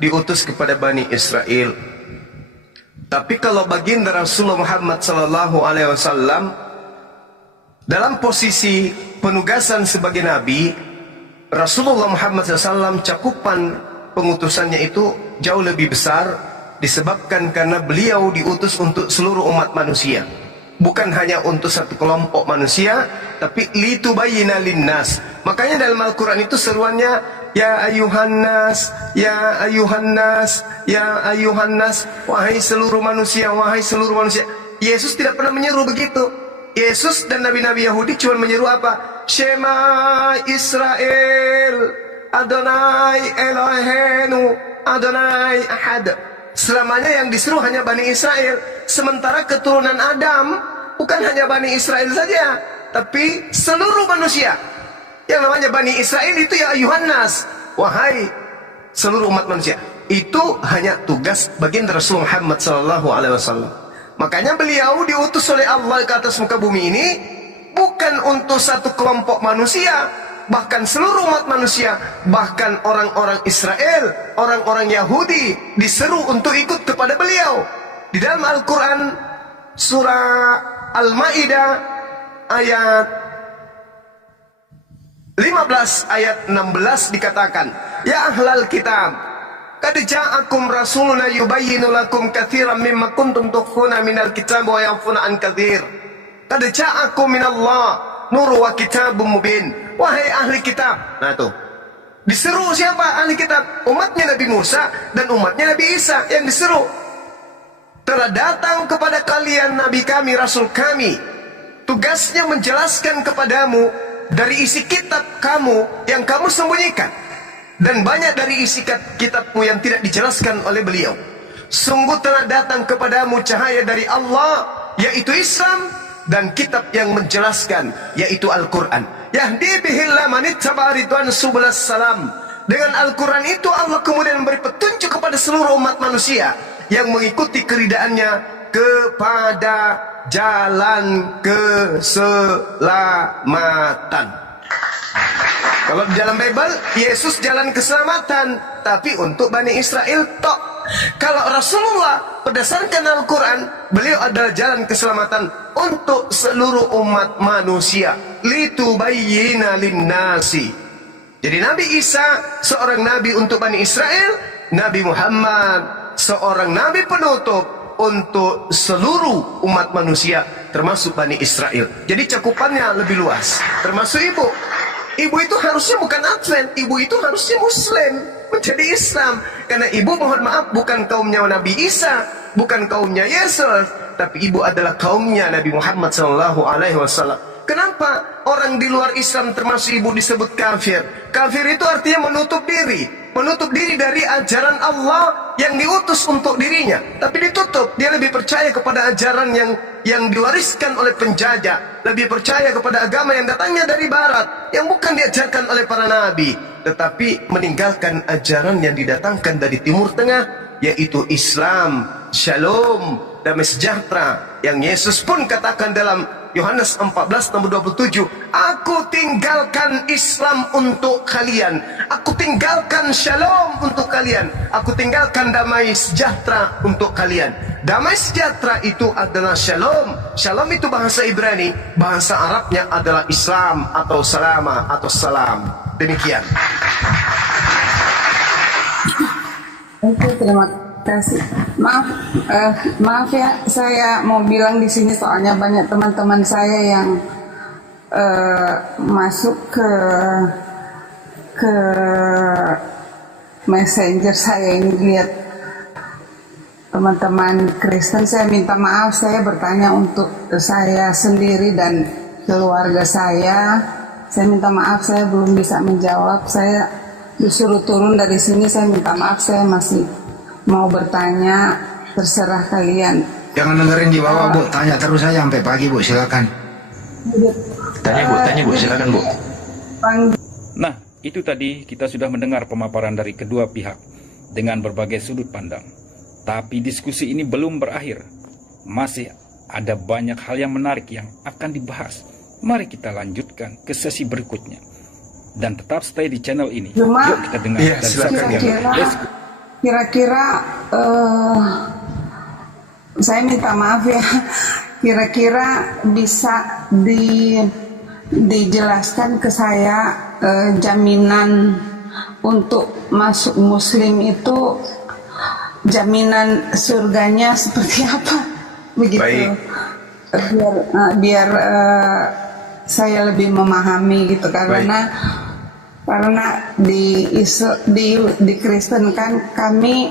diutus kepada Bani Israel. Tapi kalau baginda Rasulullah Muhammad SAW dalam posisi penugasan sebagai Nabi, Rasulullah Muhammad SAW cakupan pengutusannya itu jauh lebih besar, disebabkan karena beliau diutus untuk seluruh umat manusia, bukan hanya untuk satu kelompok manusia, tapi litubayyina linnas. Makanya dalam Al-Quran itu seruannya ya ayuhan nas, ya ayuhan nas, ya ayuhan nas, wahai seluruh manusia, wahai seluruh manusia. Yesus tidak pernah menyeru begitu. Yesus dan nabi-nabi Yahudi cuma menyeru apa? Shema Israel, Adonai Elohenu, Adonai Ahad. Selamanya yang disuruh hanya Bani Israel. Sementara keturunan Adam bukan hanya Bani Israel saja, tapi seluruh manusia. Yang namanya Bani Israel itu ya ayuhan nas, wahai seluruh umat manusia. Itu hanya tugas baginda Rasul Muhammad SAW. Makanya beliau diutus oleh Allah ke atas muka bumi ini bukan untuk satu kelompok manusia, bahkan seluruh umat manusia, bahkan orang-orang Israel, orang-orang Yahudi diseru untuk ikut kepada beliau. Di dalam Al-Quran surah Al-Ma'idah ayat 15 ayat 16 dikatakan, ya ahlal kitab, qad ja'akum rasuluna yubayyinu lakum katsiran mimma kuntum tukhfuna minal kitab wa ya'funa an katsir. Qad ja'akum minallah nur wa kitabum mubin. Wahai ahli kitab. Nah tuh, diseru siapa ahli kitab? Umatnya Nabi Musa dan umatnya Nabi Isa yang diseru. Telah datang kepada kalian Nabi kami, Rasul kami. Tugasnya menjelaskan kepadamu dari isi kitab kamu yang kamu sembunyikan, dan banyak dari isi kitabmu yang tidak dijelaskan oleh beliau. Sungguh telah datang kepadamu cahaya dari Allah, yaitu Islam, dan kitab yang menjelaskan, yaitu Al-Quran. Yahdi bihillah manittaba ridwan subulas salam. Dengan Al-Quran itu Allah kemudian memberi petunjuk kepada seluruh umat manusia yang mengikuti keridaannya kepada jalan keselamatan. Kalau di dalam Bible, Yesus jalan keselamatan, tapi untuk Bani Israel tok. Kalau Rasulullah berdasarkan Al-Quran, beliau adalah jalan keselamatan untuk seluruh umat manusia. Litubayyina linnasi. Jadi Nabi Isa seorang nabi untuk Bani Israel, Nabi Muhammad seorang nabi penutup untuk seluruh umat manusia, termasuk Bani Israel. Jadi cakupannya lebih luas, termasuk ibu. Ibu itu harusnya bukan Advent, ibu itu harusnya Muslim, menjadi Islam. Karena ibu, mohon maaf, bukan kaumnya Nabi Isa, bukan kaumnya Yesus, tapi ibu adalah kaumnya Nabi Muhammad SAW. Kenapa orang di luar Islam termasuk ibu disebut kafir? Kafir itu artinya menutup diri dari ajaran Allah yang diutus untuk dirinya, tapi ditutup. Dia lebih percaya kepada ajaran yang diwariskan oleh penjajah, lebih percaya kepada agama yang datangnya dari barat, yang bukan diajarkan oleh para nabi, tetapi meninggalkan ajaran yang didatangkan dari Timur Tengah, yaitu Islam, Shalom, damai sejahtera, yang Yesus pun katakan dalam Yohanes 14 nomor 27, aku tinggalkan Islam untuk kalian, aku tinggalkan Shalom untuk kalian, aku tinggalkan damai sejahtera untuk kalian. Damai sejahtera itu adalah Shalom. Shalom itu bahasa Ibrani, bahasa Arabnya adalah Islam atau Salama atau Salam. Demikian. Oke, terima kasih. Maaf ya, saya mau bilang di sini soalnya banyak teman-teman saya yang masuk ke messenger saya ini, lihat teman-teman Kristen. Saya minta maaf, saya bertanya untuk saya sendiri dan keluarga saya. Saya minta maaf, saya belum bisa menjawab. Saya disuruh turun dari sini, saya minta maaf, saya masih mau bertanya, terserah kalian. Jangan dengerin di bawah, Bu. Tanya terus saja sampai pagi, Bu. Silakan. Tanya Bu, silakan Bu. Nah, itu tadi kita sudah mendengar pemaparan dari kedua pihak dengan berbagai sudut pandang. Tapi diskusi ini belum berakhir. Masih ada banyak hal yang menarik yang akan dibahas. Mari kita lanjutkan ke sesi berikutnya. Dan tetap stay di channel ini. Cuma, yuk kita dengar dan saksikan. Kira-kira saya minta maaf ya, kira-kira bisa dijelaskan ke saya jaminan untuk masuk Muslim itu, jaminan surganya seperti apa, begitu. Baik. Biar saya lebih memahami gitu, karena di Kristen kan kami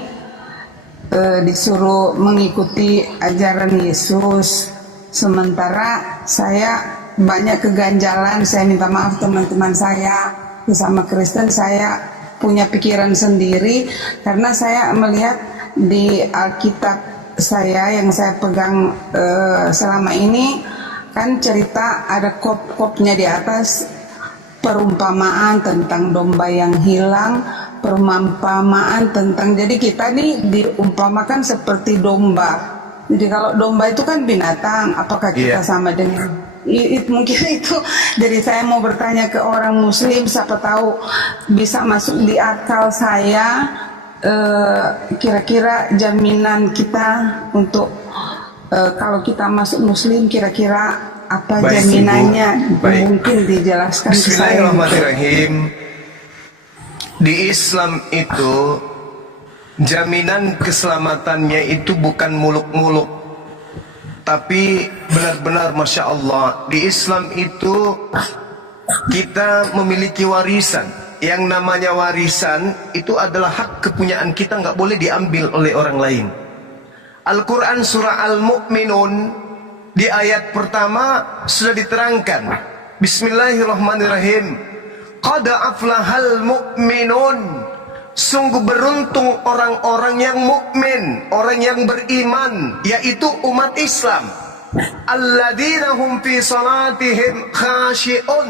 disuruh mengikuti ajaran Yesus, sementara saya banyak keganjalan. Saya minta maaf teman-teman saya, bersama Kristen saya punya pikiran sendiri, karena saya melihat di Alkitab saya yang saya pegang selama ini kan cerita, ada kop-kopnya di atas, perumpamaan tentang domba yang hilang, perumpamaan tentang, jadi kita nih diumpamakan seperti domba. Jadi kalau domba itu kan binatang, apakah kita sama dengan mungkin itu. Jadi saya mau bertanya ke orang Muslim, siapa tahu bisa masuk di akal saya, kira-kira jaminan kita untuk kalau kita masuk Muslim, kira-kira apa jaminannya? Mungkin dijelaskan ke saya. Bismillahirrahmanirrahim. Di Islam itu jaminan keselamatannya itu bukan muluk-muluk, tapi benar-benar Masya Allah, di Islam itu kita memiliki warisan. Yang namanya warisan itu adalah hak kepunyaan kita, nggak boleh diambil oleh orang lain. Al-Quran surah Al-Mu'minun di ayat pertama sudah diterangkan, Bismillahirrahmanirrahim, qad aflahal mu'minun, sungguh beruntung orang-orang yang mukmin, orang yang beriman, yaitu umat Islam. alladzina hum fi salatihim khashi'un,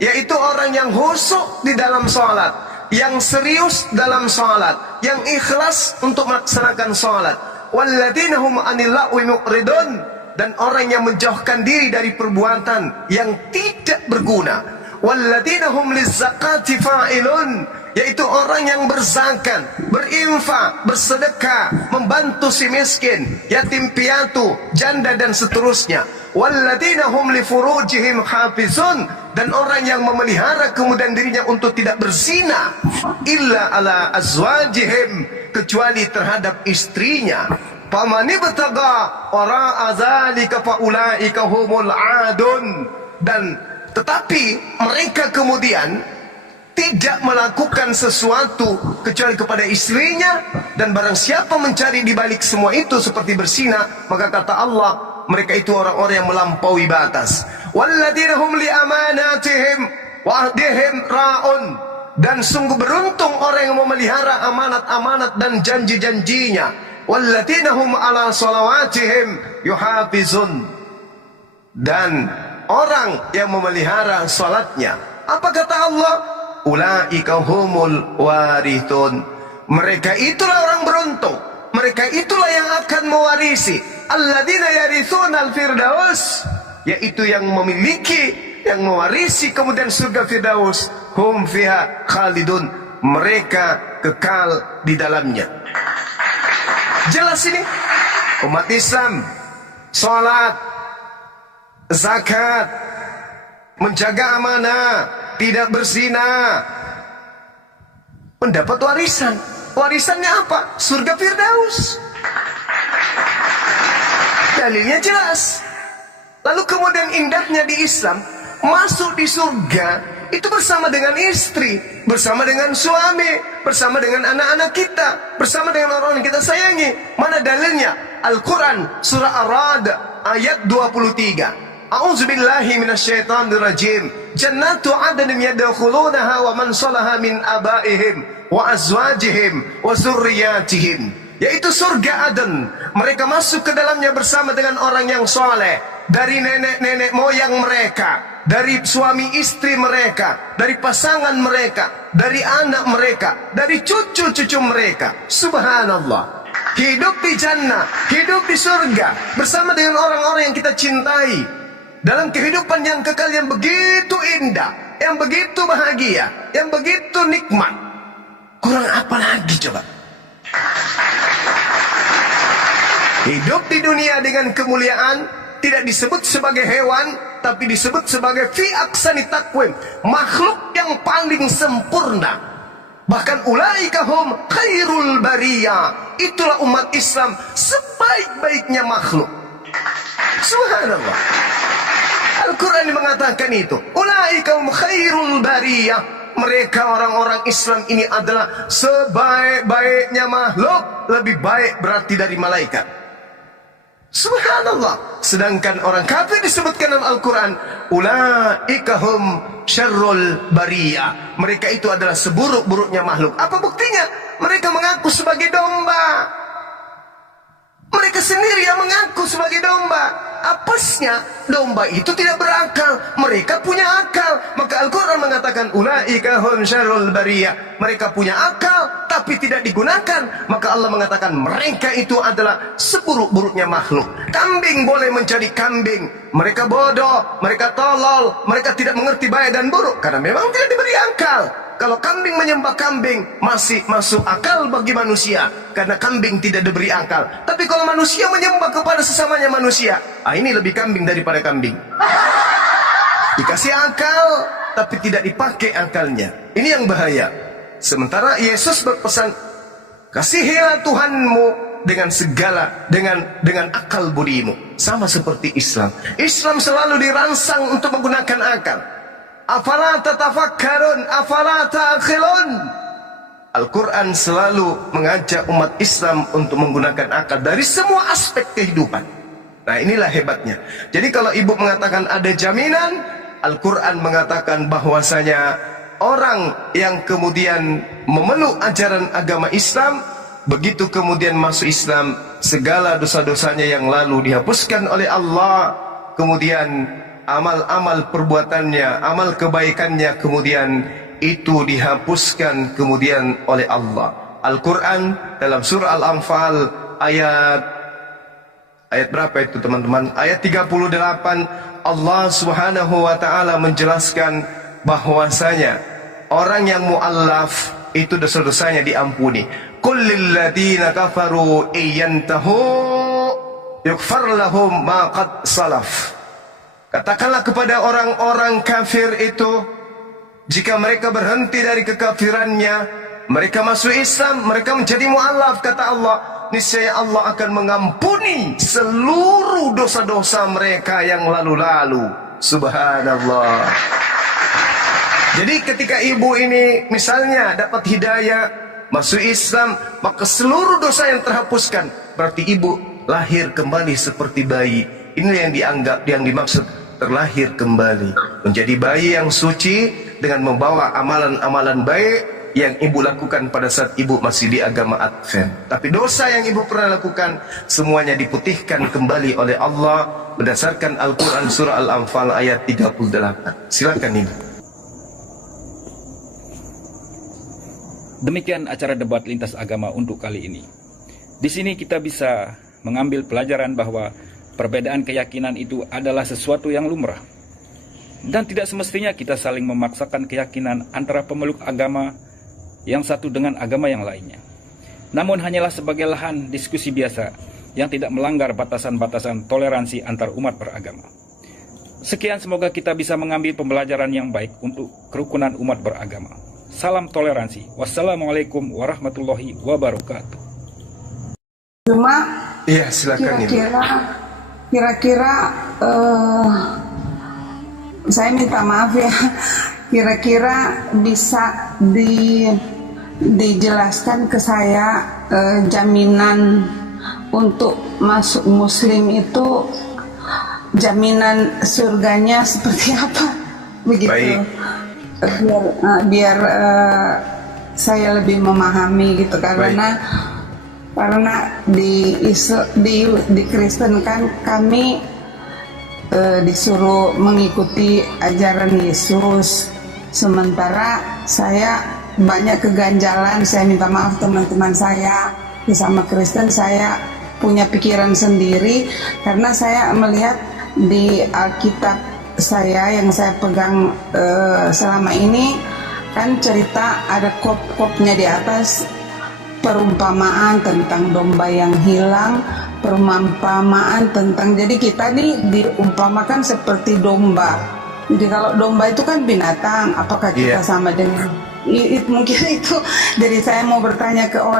yaitu orang yang khusyuk di dalam salat, yang serius dalam salat, yang ikhlas untuk melaksanakan salat. Walladzina hum 'anil lagwi mu'ridun, dan orang yang menjauhkan diri dari perbuatan yang tidak berguna. Walladzina hum lizzakati fa'ilun, yaitu orang yang berzakat, berinfak, bersedekah, membantu si miskin, yatim piatu, janda dan seterusnya. Walladzina hum li furujihim hafizun, dan orang yang memelihara kemudian dirinya untuk tidak berzina, illa ala azwajihim, kecuali terhadap istrinya. Faman ibtaga wara'a dzalika faulaika humul adun, dan tetapi mereka kemudian tidak melakukan sesuatu kecuali kepada istrinya, dan barang siapa mencari di balik semua itu seperti berzina, maka kata Allah, mereka itu orang-orang yang melampaui batas. Walladzina hum li amanatihim wa ahdihim ra'un, dan sungguh beruntung orang yang memelihara amanat-amanat dan janji-janjinya. Walladzina hum ala salawatihim yuhafizun, dan orang yang memelihara salatnya, apa kata Allah? Ulaika humul warithun, mereka itulah orang beruntung, mereka itulah yang akan mewarisi. Alladzina yarithunal firdaus, yaitu yang memiliki, yang mewarisi kemudian surga firdaus. Hum fiha khalidun, mereka kekal di dalamnya. Jelas ini umat Islam, salat, zakat, menjaga amanah, tidak berzina, mendapat warisan. Warisannya apa? Surga firdaus. Dalilnya jelas. Lalu kemudian indahnya di Islam, masuk di surga itu bersama dengan istri, bersama dengan suami, bersama dengan anak-anak kita, bersama dengan orang yang kita sayangi. Mana dalilnya? Al-Quran surah Ar-Ra'd ayat 23. A'udzubillahi minasyaitonir rajim. Jannatu 'adnin yadkhulunaha wa man salaha min abaihim wa azwajihim wa dzurriyyatihim, yaitu surga Aden. Mereka masuk ke dalamnya bersama dengan orang yang soleh, dari nenek-nenek moyang mereka, dari suami istri mereka, dari pasangan mereka, dari anak mereka, dari cucu-cucu mereka. Subhanallah. Hidup di jannah, hidup di surga bersama dengan orang-orang yang kita cintai, dalam kehidupan yang kekal yang begitu indah, yang begitu bahagia, yang begitu nikmat. Kurang apa lagi coba? Hidup di dunia dengan kemuliaan, tidak disebut sebagai hewan, tapi disebut sebagai fi aksani takwim, makhluk yang paling sempurna. Bahkan ulaika hum khairul bariyah, itulah umat Islam sebaik-baiknya makhluk. Subhanallah. Al-Quran mengatakan itu. Ulaika hum khairul bariyah, mereka orang-orang Islam ini adalah sebaik-baiknya makhluk, lebih baik berarti dari malaikat. Subhanallah. Sedangkan orang kafir disebutkan dalam Al-Quran, ulaika hum syarrul bariyah, mereka itu adalah seburuk-buruknya makhluk. Apa buktinya? Mereka mengaku sebagai domba. Mereka sendiri yang mengaku sebagai domba. Apesnya, domba itu tidak berakal, mereka punya akal. Maka Al-Quran mengatakan ulaika hum syarrul bariyah, mereka punya akal tapi tidak digunakan. Maka Allah mengatakan mereka itu adalah seburuk-buruknya makhluk. Kambing boleh menjadi kambing, mereka bodoh, mereka tolol, mereka tidak mengerti baik dan buruk karena memang tidak diberi akal. Kalau kambing menyembah kambing masih masuk akal bagi manusia, karena kambing tidak diberi akal. Tapi kalau manusia menyembah kepada sesamanya manusia, ini lebih kambing daripada kambing. Dikasih akal tapi tidak dipakai akalnya. Ini yang bahaya. Sementara Yesus berpesan, kasihilah Tuhanmu dengan segala, dengan akal budimu. Sama seperti Islam. Islam selalu dirangsang untuk menggunakan akal. Afala tatafakkarun, afala ta'qilun. Al-Quran selalu mengajak umat Islam untuk menggunakan akal dari semua aspek kehidupan. Nah, inilah hebatnya. Jadi kalau ibu mengatakan ada jaminan, Al-Quran mengatakan bahwasanya orang yang kemudian memeluk ajaran agama Islam begitu kemudian masuk Islam, segala dosa-dosanya yang lalu dihapuskan oleh Allah. Kemudian amal-amal perbuatannya, amal kebaikannya kemudian itu dihapuskan kemudian oleh Allah. Al-Quran dalam surah Al-Anfal ayat berapa itu teman-teman? Ayat 38, Allah Subhanahu wa taala menjelaskan bahwasanya orang yang muallaf itu dosa-dosanya diampuni. Qul lil ladzina kafaru iyantahu yughfar lahum ma qad salaf. Katakanlah kepada orang-orang kafir itu, jika mereka berhenti dari kekafirannya, mereka masuk Islam, mereka menjadi mu'allaf, kata Allah, niscaya Allah akan mengampuni seluruh dosa-dosa mereka yang lalu-lalu. Subhanallah. Jadi ketika ibu ini misalnya dapat hidayah, masuk Islam, maka seluruh dosa yang terhapuskan. Berarti ibu lahir kembali seperti bayi. Ini yang dianggap, yang dimaksud terlahir kembali, menjadi bayi yang suci dengan membawa amalan-amalan baik yang ibu lakukan pada saat ibu masih di agama Advent. Tapi dosa yang ibu pernah lakukan semuanya diputihkan kembali oleh Allah berdasarkan Al-Quran surah Al-Anfal ayat 38. Silakan ibu. Demikian acara debat lintas agama untuk kali ini. Di sini kita bisa mengambil pelajaran bahwa perbedaan keyakinan itu adalah sesuatu yang lumrah. Dan tidak semestinya kita saling memaksakan keyakinan antara pemeluk agama yang satu dengan agama yang lainnya. Namun hanyalah sebagai lahan diskusi biasa yang tidak melanggar batasan-batasan toleransi antar umat beragama. Sekian, semoga kita bisa mengambil pembelajaran yang baik untuk kerukunan umat beragama. Salam toleransi. Wassalamualaikum warahmatullahi wabarakatuh. Cuma Iya, silakan ibu. Kira-kira saya minta maaf ya, kira-kira bisa dijelaskan ke saya jaminan untuk masuk Muslim itu, jaminan surganya seperti apa, begitu. Baik. Biar saya lebih memahami gitu, karena di Kristen kan kami disuruh mengikuti ajaran Yesus, sementara saya banyak keganjalan. Saya minta maaf teman-teman saya, sama Kristen saya punya pikiran sendiri, karena saya melihat di Alkitab saya yang saya pegang selama ini kan cerita ada kop-kopnya di atas, perumpamaan tentang domba yang hilang, perumpamaan tentang, jadi kita nih diumpamakan seperti domba. Jadi kalau domba itu kan binatang, apakah kita sama dengan mungkin itu. Jadi saya mau bertanya ke orang